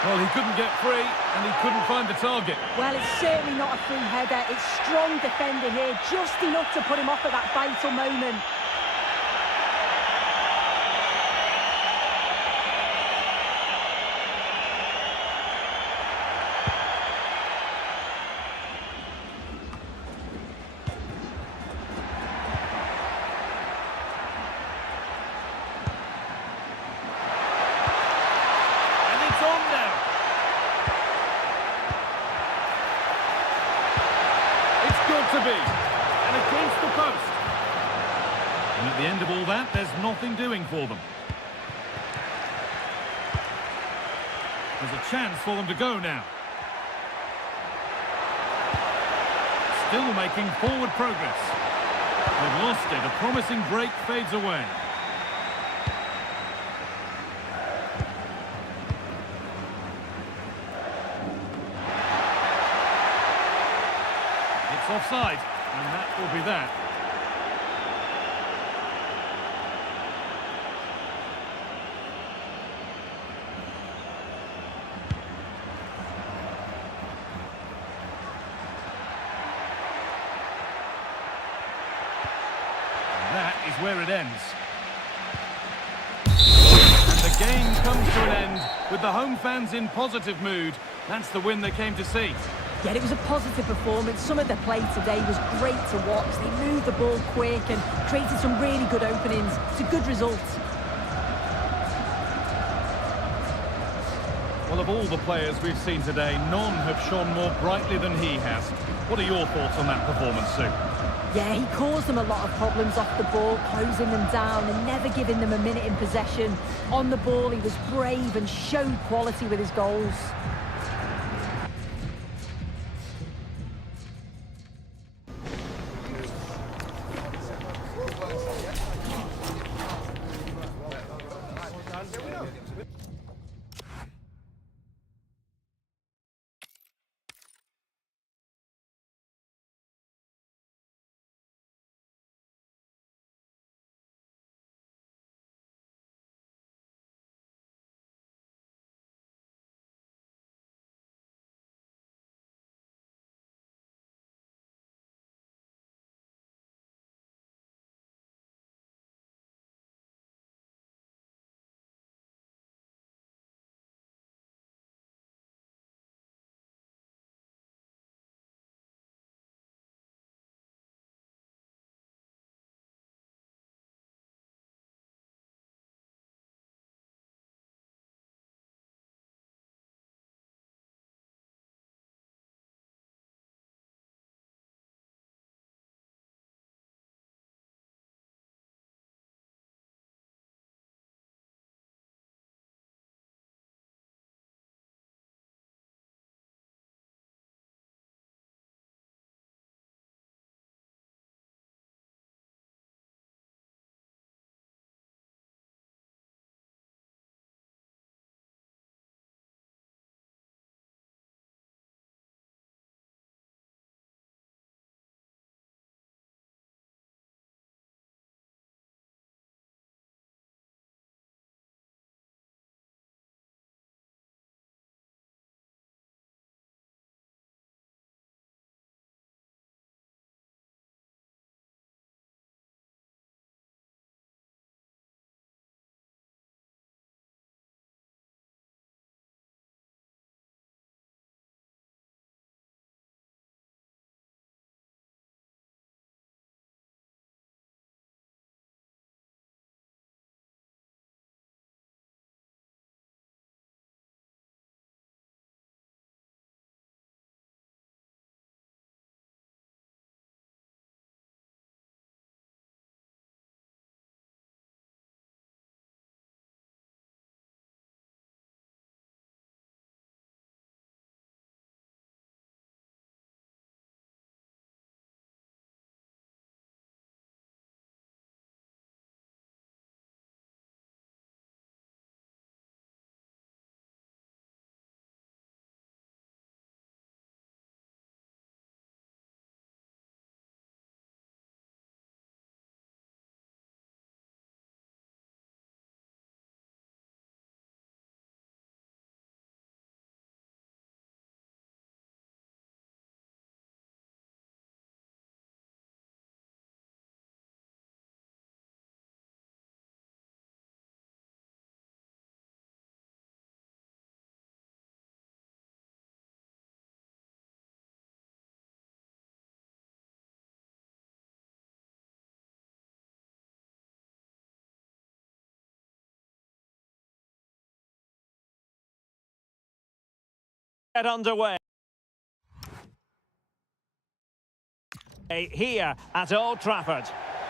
Well, he couldn't get free, and he couldn't find the target. Well, it's certainly not a free header. It's strong defender here, just enough to put him off at that vital moment. To be, and against the post. And at the end of all that, there's nothing doing for them. There's a chance for them to go now. Still making forward progress. They've lost it. A promising break fades away. Offside, and that will be that. And that is where it ends. the game comes to an end with the home fans in positive mood. That's the win they came to see. Yeah, it was a positive performance. Some of their play today was great to watch. They moved the ball quick and created some really good openings. It's a good result. Well, of all the players we've seen today, none have shone more brightly than he has. What are your thoughts on that performance, Sue? Yeah, he caused them a lot of problems off the ball, closing them down and never giving them a minute in possession. On the ball, he was brave and showed quality with his goals. Get underway here at Old Trafford.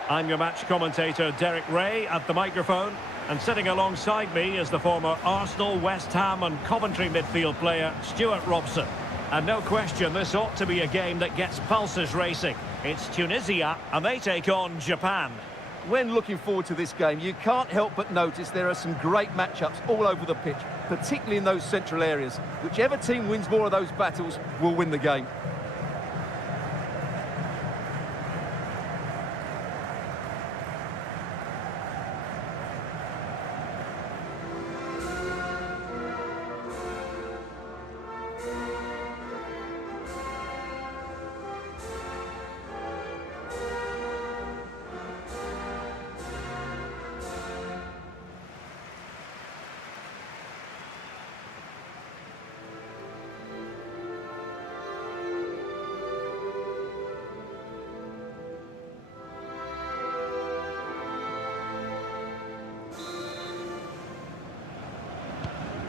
I'm your match commentator Derek Ray at the microphone, and sitting alongside me is the former Arsenal, West Ham and Coventry midfield player Stuart Robson. And no question, this ought to be a game that gets pulses racing. It's Tunisia and they take on Japan. When looking forward to this game, you can't help but notice there are some great matchups all over the pitch, particularly in those central areas. Whichever team wins more of those battles will win the game.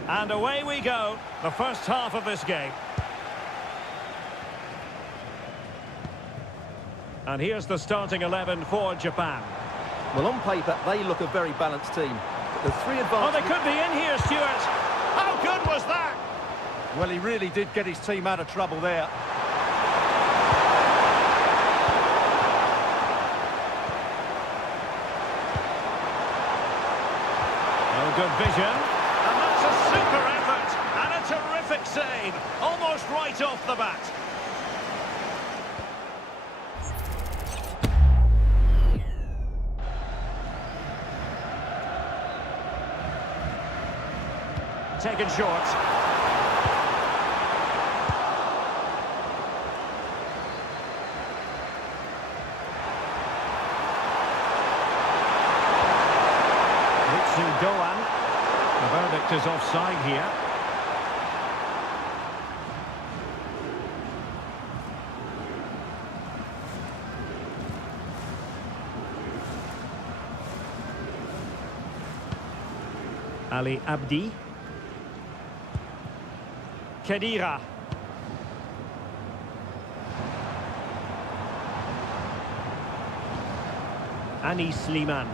And away we go, the first half of this game. And here's the starting 11 for Japan. Well, on paper, they look a very balanced team. But the three Oh, advantages... they could be in here, Stuart. How good was that? Well, he really did get his team out of trouble there. Oh, good vision. And that's a super effort. And a terrific save. Almost right off the bat. Taken short. Doan. The verdict is offside here. Ali Abdi. Khedira. Anis Sliman.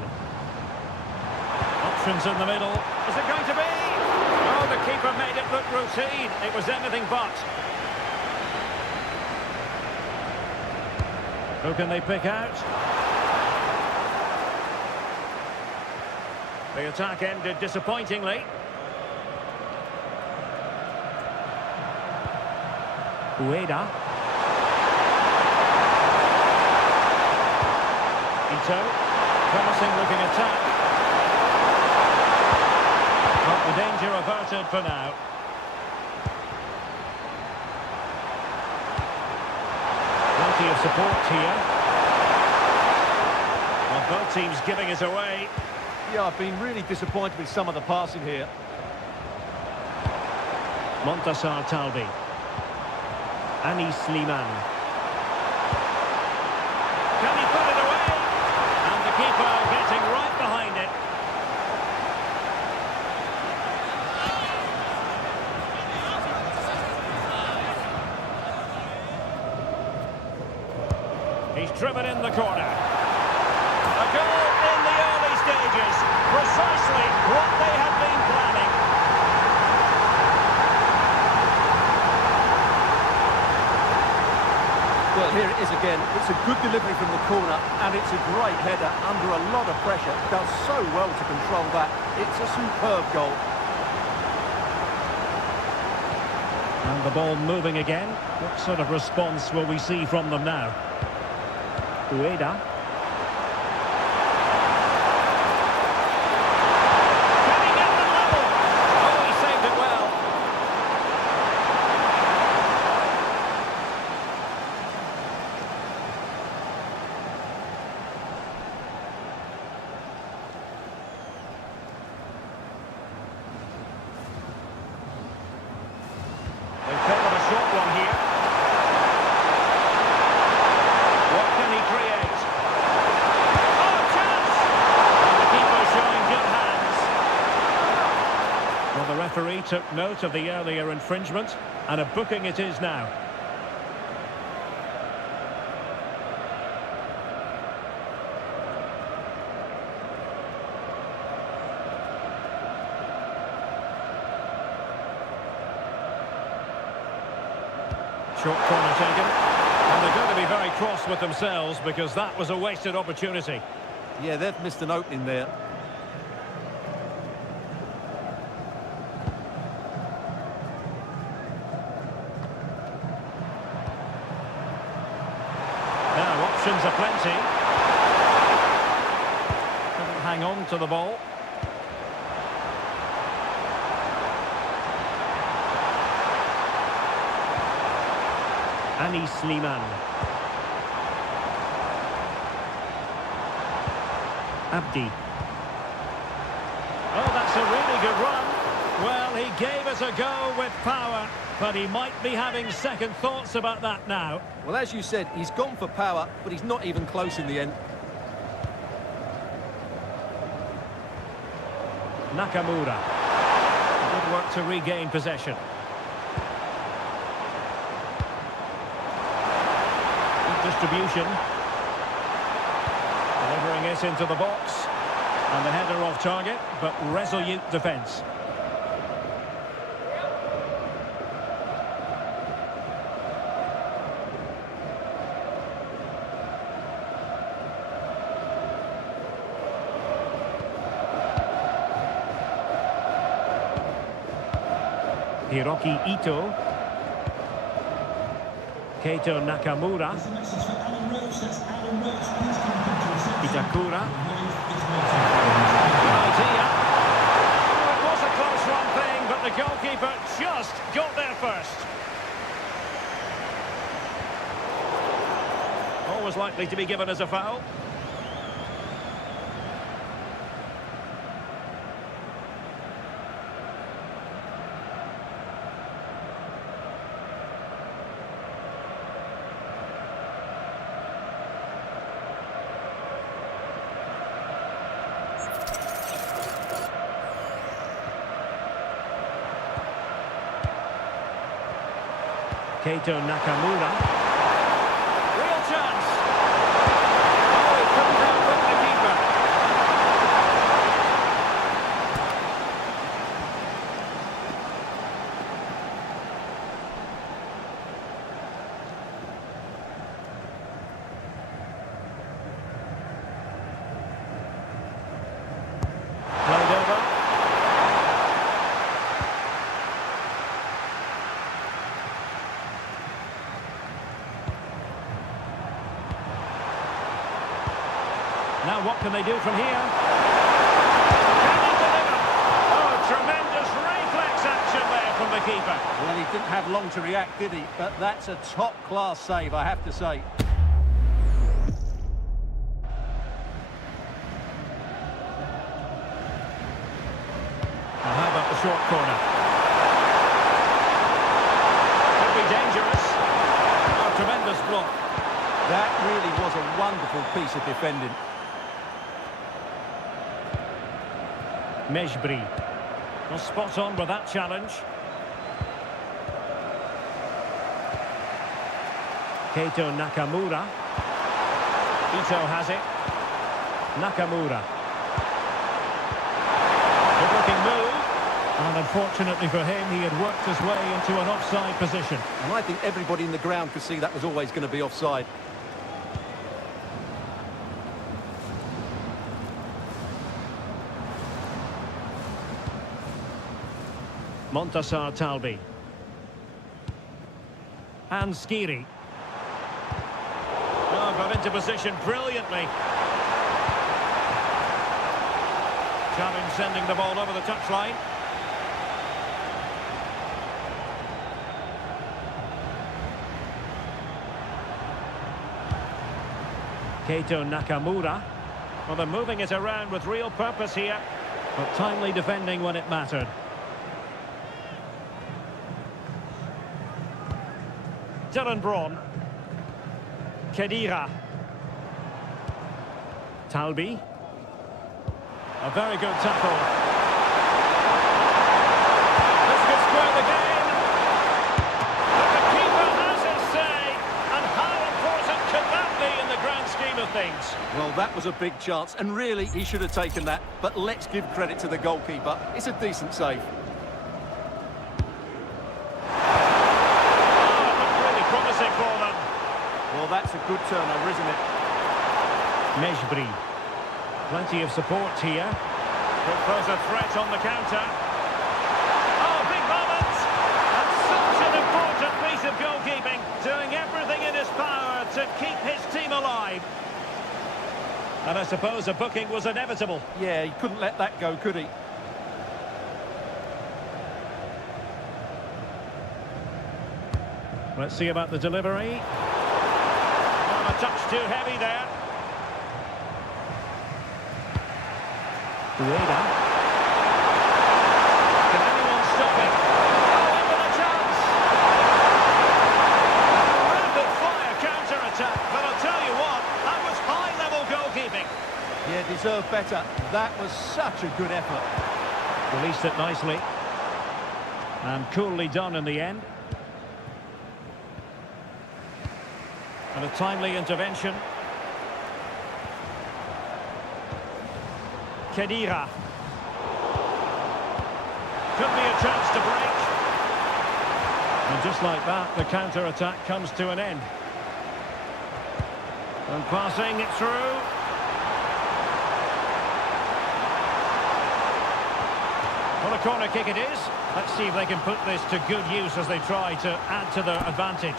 Options in the middle. Is it going to be? Oh, the keeper made it look routine. It was anything but. Who can they pick out? The attack ended disappointingly. Ueda. Ito. Promising looking attack. But the danger averted for now. Plenty of support here. Well, both teams giving it away. Yeah, I've been really disappointed with some of the passing here. Montassar Talbi. Anis Sliman. Can he put it away? And the keeper getting right behind it. He's driven in the corner. A goal in the early stages. Precisely what they had been planning. Well, here it is again. It's a good delivery from the corner, and it's a great header under a lot of pressure. Does so well to control that. It's a superb goal. And the ball moving again. What sort of response will we see from them now? Ueda. Can he get them level? Oh, he saved it well. They've taken a short one here. What can he create? Oh, chance! And the keeper showing good hands. Well, the referee took note of the earlier infringement, and a booking it is now. Short corner taken. And they're going to be very cross with themselves because that was a wasted opportunity. Yeah, they've missed an opening there. Now, options are plenty. Couldn't hang on to the ball. Anis Sliman. Abdi. Oh, that's a really good run. Well, he gave it a go with power, but he might be having second thoughts about that now. Well, as you said, he's gone for power, but he's not even close in the end. Nakamura. Good work to regain possession. Good distribution. Delivering it into the box. And the header off target, but resolute defence. Hiroki Ito. Keito Nakamura. Itakura. Good idea. Oh, it was a close run thing, but the goalkeeper just got there first. Always likely to be given as a foul. Keito Nakamura. Real chance. Oh, he couldn't outwit the keeper. Played over. Now what can they do from here? Can he deliver? Oh, tremendous reflex action there from the keeper. Well, he didn't have long to react, did he? But that's a top-class save, I have to say. And how about the short corner? Could be dangerous. Oh, tremendous block. That really was a wonderful piece of defending. Mejbri. Well, spot on with that challenge. Keito Nakamura. Ito has it. Nakamura. Good looking move. And unfortunately for him, he had worked his way into an offside position. And I think everybody in the ground could see that was always going to be offside. Montassar Talbi. And Skiri. Oh, got into position brilliantly. Challenge sending the ball over the touchline. Keito Nakamura. Well, they're moving it around with real purpose here, but timely defending when it mattered. Dylan Braun. Khedira. Talbi. A very good tackle. This could square the game. But the keeper has his say. And how important could that be in the grand scheme of things? Well, that was a big chance, and really, he should have taken that. But let's give credit to the goalkeeper. It's a decent save. For them. Well, that's a good turnover, isn't it? Mejbri. Plenty of support here. Could pose a threat on the counter. Oh, big moment! And such an important piece of goalkeeping, doing everything in his power to keep his team alive. And I suppose a booking was inevitable. Yeah, he couldn't let that go, could he? Let's see about the delivery. Oh, a touch too heavy there. Ueda. Can anyone stop it? Oh, into the chance! Rapid fire counter-attack, but I'll tell you what, that was high-level goalkeeping. Yeah, deserved better. That was such a good effort. Released it nicely. And coolly done in the end. And a timely intervention. Khedira. Could be a chance to break. And just like that, the counter-attack comes to an end. And passing it through. Well, a corner kick it is. Let's see if they can put this to good use as they try to add to their advantage.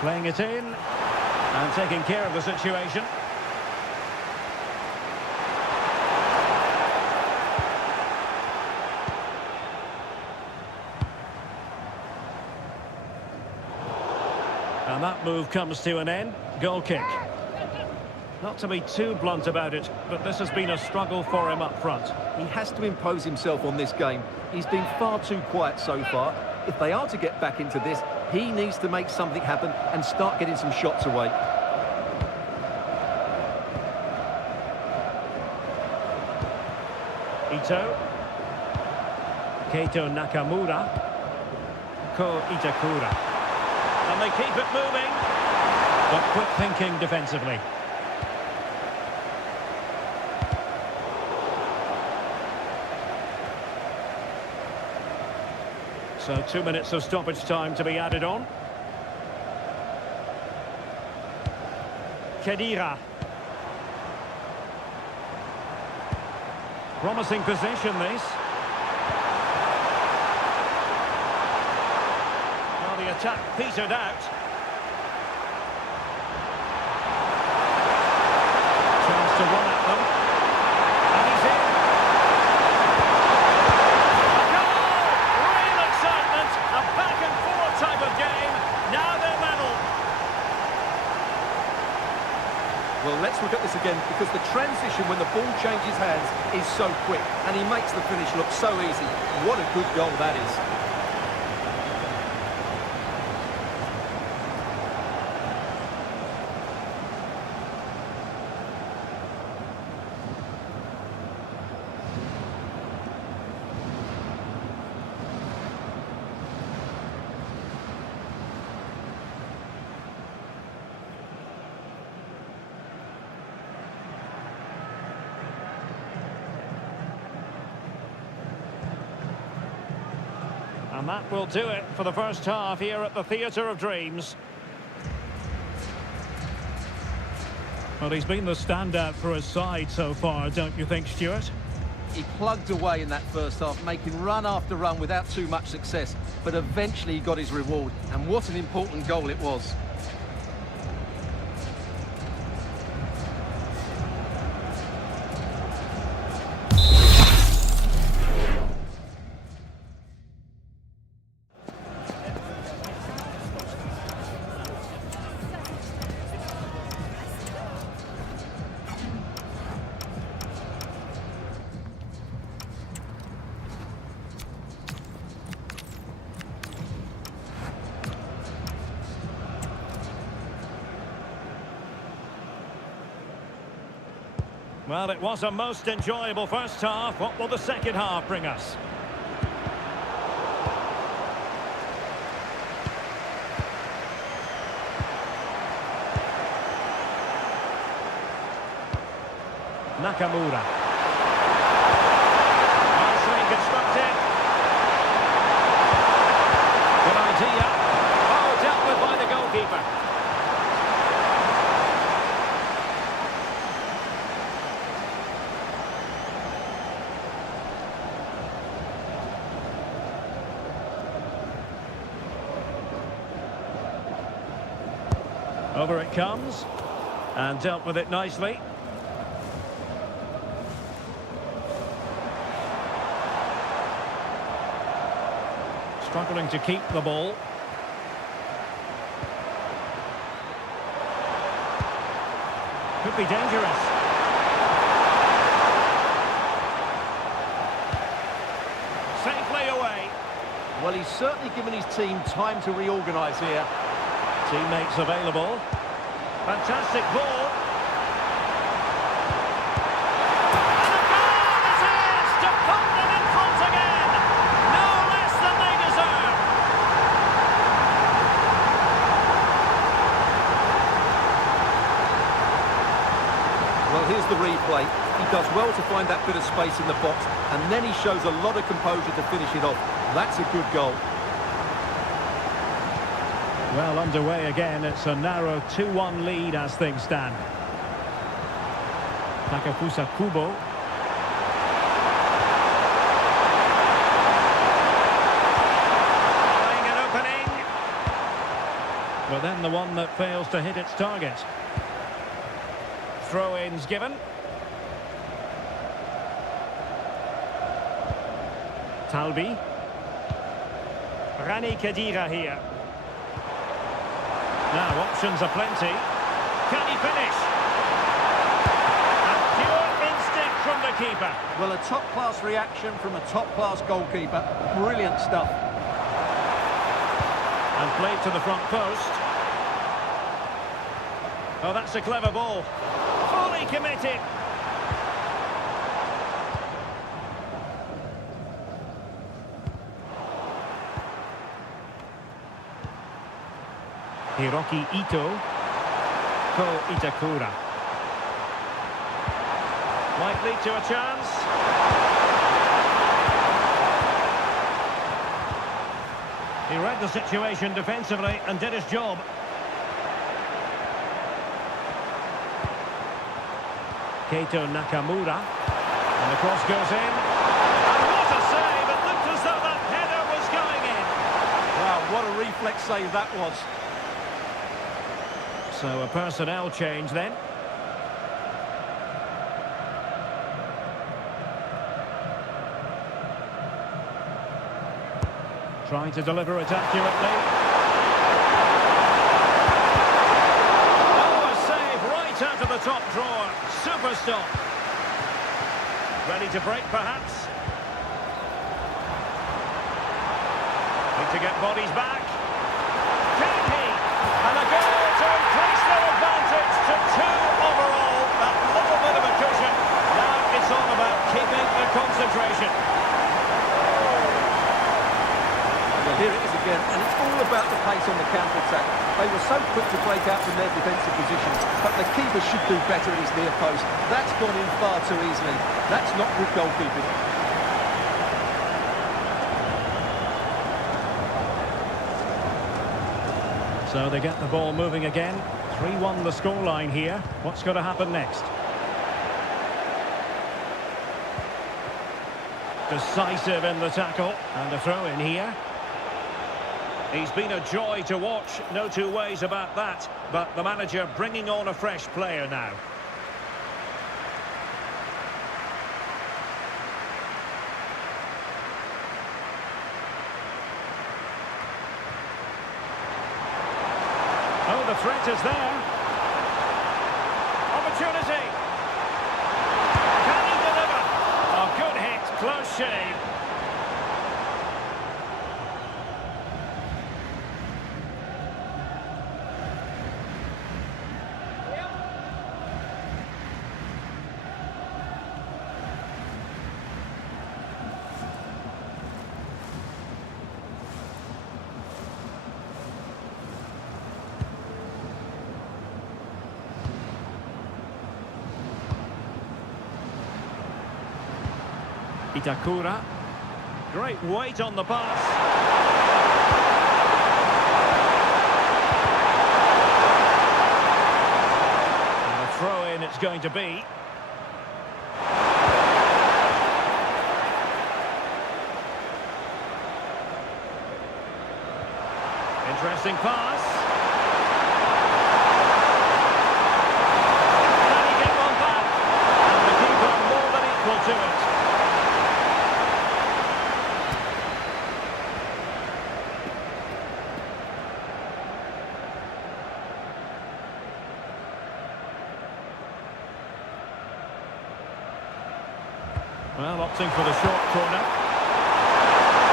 Playing it in and taking care of the situation. And that move comes to an end. Goal kick. Not to be too blunt about it, but this has been a struggle for him up front. He has to impose himself on this game. He's been far too quiet so far. If they are to get back into this, he needs to make something happen and start getting some shots away. Ito. Keito Nakamura. Ko Itakura. And they keep it moving. But quick thinking defensively. So 2 minutes of stoppage time to be added on. Khedira. Promising position, this. Well, the attack petered out. Chance to run at them. And he's in. A goal! Real excitement. A back-and-forth type of game. Now they're level. Well, let's look at this again, because the transition when the ball changes hands is so quick, and he makes the finish look so easy. What a good goal that is. And that will do it for the first half here at the Theatre of Dreams. Well, he's been the standout for his side so far, don't you think, Stuart? He plugged away in that first half, making run after run without too much success, but eventually he got his reward, and what an important goal it was. Well, it was a most enjoyable first half. What will the second half bring us? Nakamura. Nicely constructed. Good idea. Oh, dealt with by the goalkeeper. Over it comes, and dealt with it nicely. Struggling to keep the ball. Could be dangerous. Safely away. Well, he's certainly given his team time to reorganise here. Teammates available. Fantastic ball. Well, here's the replay. He does well to find that bit of space in the box, and then he shows a lot of composure to finish it off. That's a good goal. Well, underway again. It's a narrow 2-1 lead as things stand. Takafusa Kubo. Finding an opening. But then the one that fails to hit its target. Throw-ins given. Talbi. Rani Khedira here. Now, options are plenty. Can he finish? And pure instinct from the keeper. Well, a top-class reaction from a top-class goalkeeper. Brilliant stuff. And played to the front post. Oh, that's a clever ball. Fully committed. Hiroki Ito. Ko Itakura. Might lead to a chance. He read the situation defensively and did his job. Keito Nakamura. And the cross goes in. And what a save! It looked as though that header was going in. Wow, what a reflex save that was. So a personnel change then. Trying to deliver it accurately. Oh, a save right out of the top drawer. Super stop. Ready to break perhaps. Need to get bodies back. Can he? And a goal to increase their advantage to 2 overall. That little bit of a cushion. Now it's all about keeping the concentration. Well, here it is again, and it's all about the pace on the counter-attack. They were so quick to break out from their defensive positions, but the keeper should do better at his near post. That's gone in far too easily. That's not good goalkeeping. So they get the ball moving again. 3-1 the scoreline here. What's going to happen next? Decisive in the tackle. And a throw in here. He's been a joy to watch. No two ways about that. But the manager bringing on a fresh player now. Oh, the threat is there. Opportunity. Can he deliver? Oh, good hit. Close shave. Itakura. Great weight on the pass. And a throw-in it's going to be. Interesting pass. Can he get one back? And the keeper more than equal to it. Well, opting for the short corner.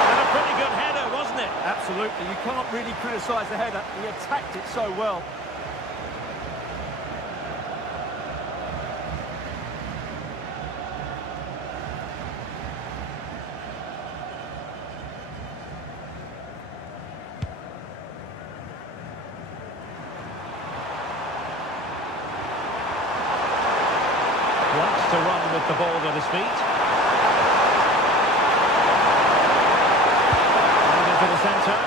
And a pretty good header, wasn't it? Absolutely, you can't really criticise the header. He attacked it so well. Likes to run with the ball at his feet. And into the centre.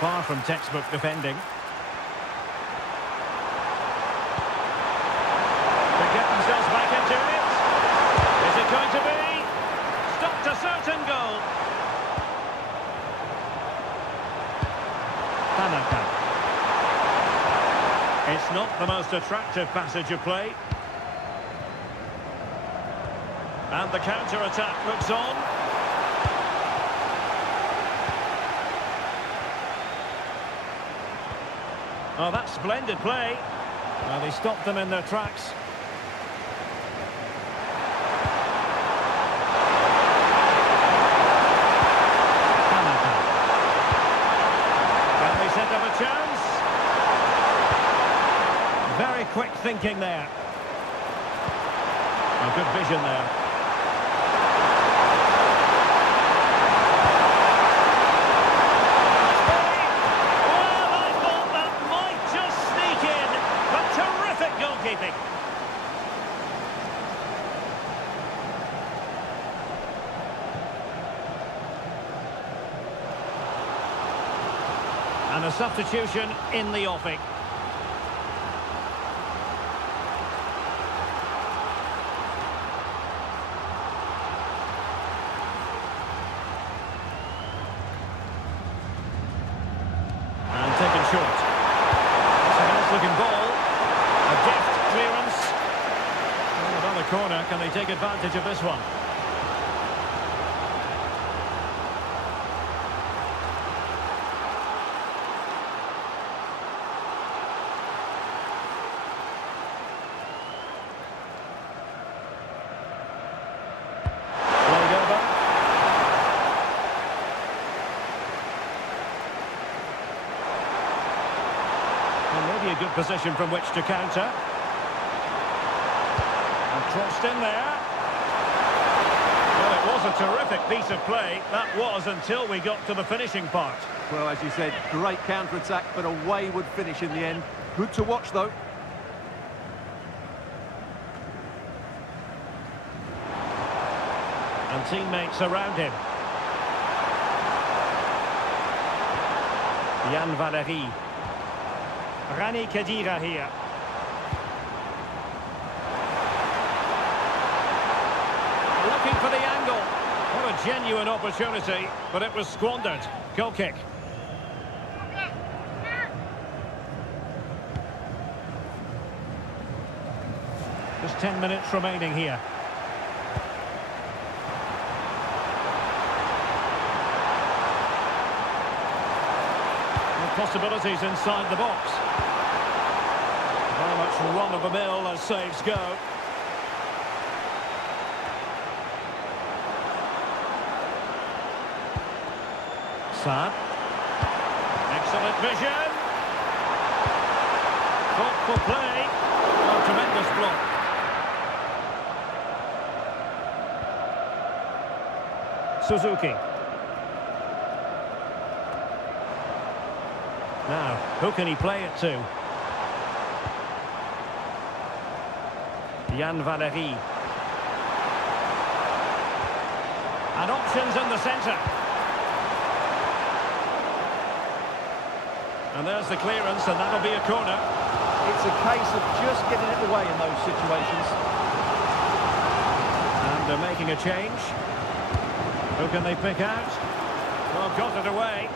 Far from textbook defending. They get themselves back into it. Is it going to be? Stopped a certain goal. Tanaka. It's not the most attractive passage of play. And the counter-attack looks on. Oh, that's splendid play. Well, they stopped them in their tracks. Tanaka. Can they set up a chance? Very quick thinking there. A good vision there. And a substitution in the offing. And taken short. It's a nice looking ball. A deft clearance. Oh, another corner. Can they take advantage of this one? Maybe a good position from which to counter. And crossed in there. Well, it was a terrific piece of play. That was until we got to the finishing part. Well, as you said, great counter-attack, but a wayward finish in the end. Good to watch, though. And teammates around him. Yann Valery. Rani Khedira here. Looking for the angle. What a genuine opportunity, but it was squandered. Goal kick. Just 10 minutes remaining here. Possibilities inside the box. Very much run-of-the-mill as saves go. Saad. Excellent vision. Thoughtful play. Oh, tremendous block. Suzuki. Now, who can he play it to? Yann Valery. And options in the centre. And there's the clearance, and that'll be a corner. It's a case of just getting it away in those situations. And they're making a change. Who can they pick out? Well, got it away.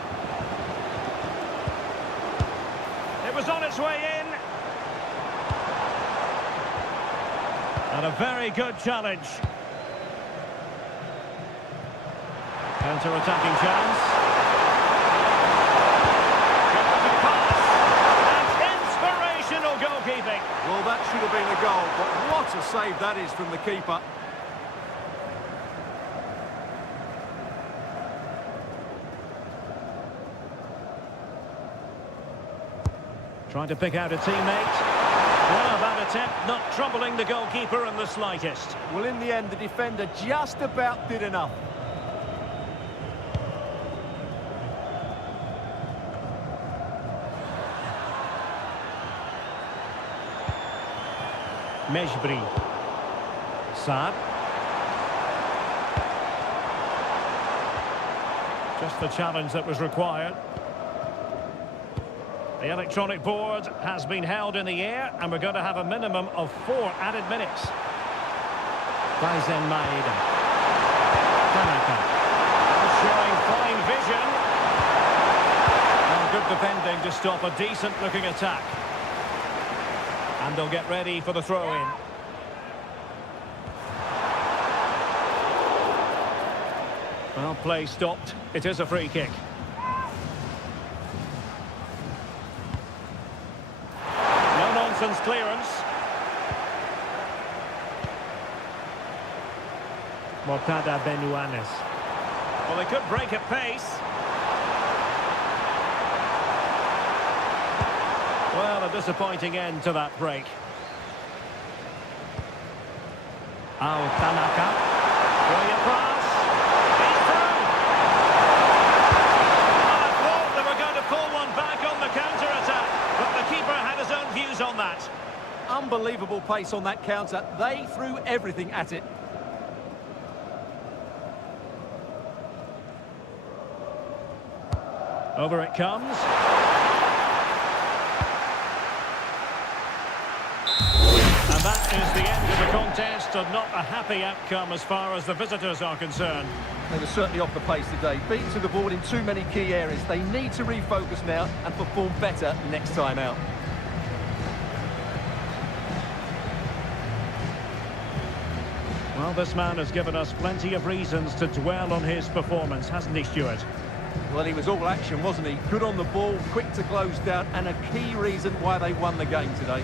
It was on its way in. And a very good challenge. Counter-attacking chance. Good pass. And inspirational goalkeeping. Well, that should have been a goal, but what a save that is from the keeper. Trying to pick out a teammate. Well, that attempt not troubling the goalkeeper in the slightest. Well, in the end, the defender just about did enough. Mejbri. Saad. Just the challenge that was required. The electronic board has been held in the air, and we're going to have a minimum of 4 added minutes. Daisen Maeda. Tanaka. Showing fine vision. And good defending to stop a decent-looking attack. And they'll get ready for the throw-in. Well, play stopped. It is a free kick. No-nonsense clearance. Mortada Benuanes. Well, they could break at pace. Well, a disappointing end to that break. Tanaka. Brilliant pass. He's through. Well, I thought they were going to pull one back on the counter-attack, but the keeper had his own views on that. Unbelievable pace on that counter. They threw everything at it. Over it comes. And that is the end of the contest, and not a happy outcome as far as the visitors are concerned. They were certainly off the pace today, beaten to the ball in too many key areas. They need to refocus now and perform better next time out. Well, this man has given us plenty of reasons to dwell on his performance, hasn't he, Stuart? Well, he was all action, wasn't he? Good on the ball, quick to close down, and a key reason why they won the game today.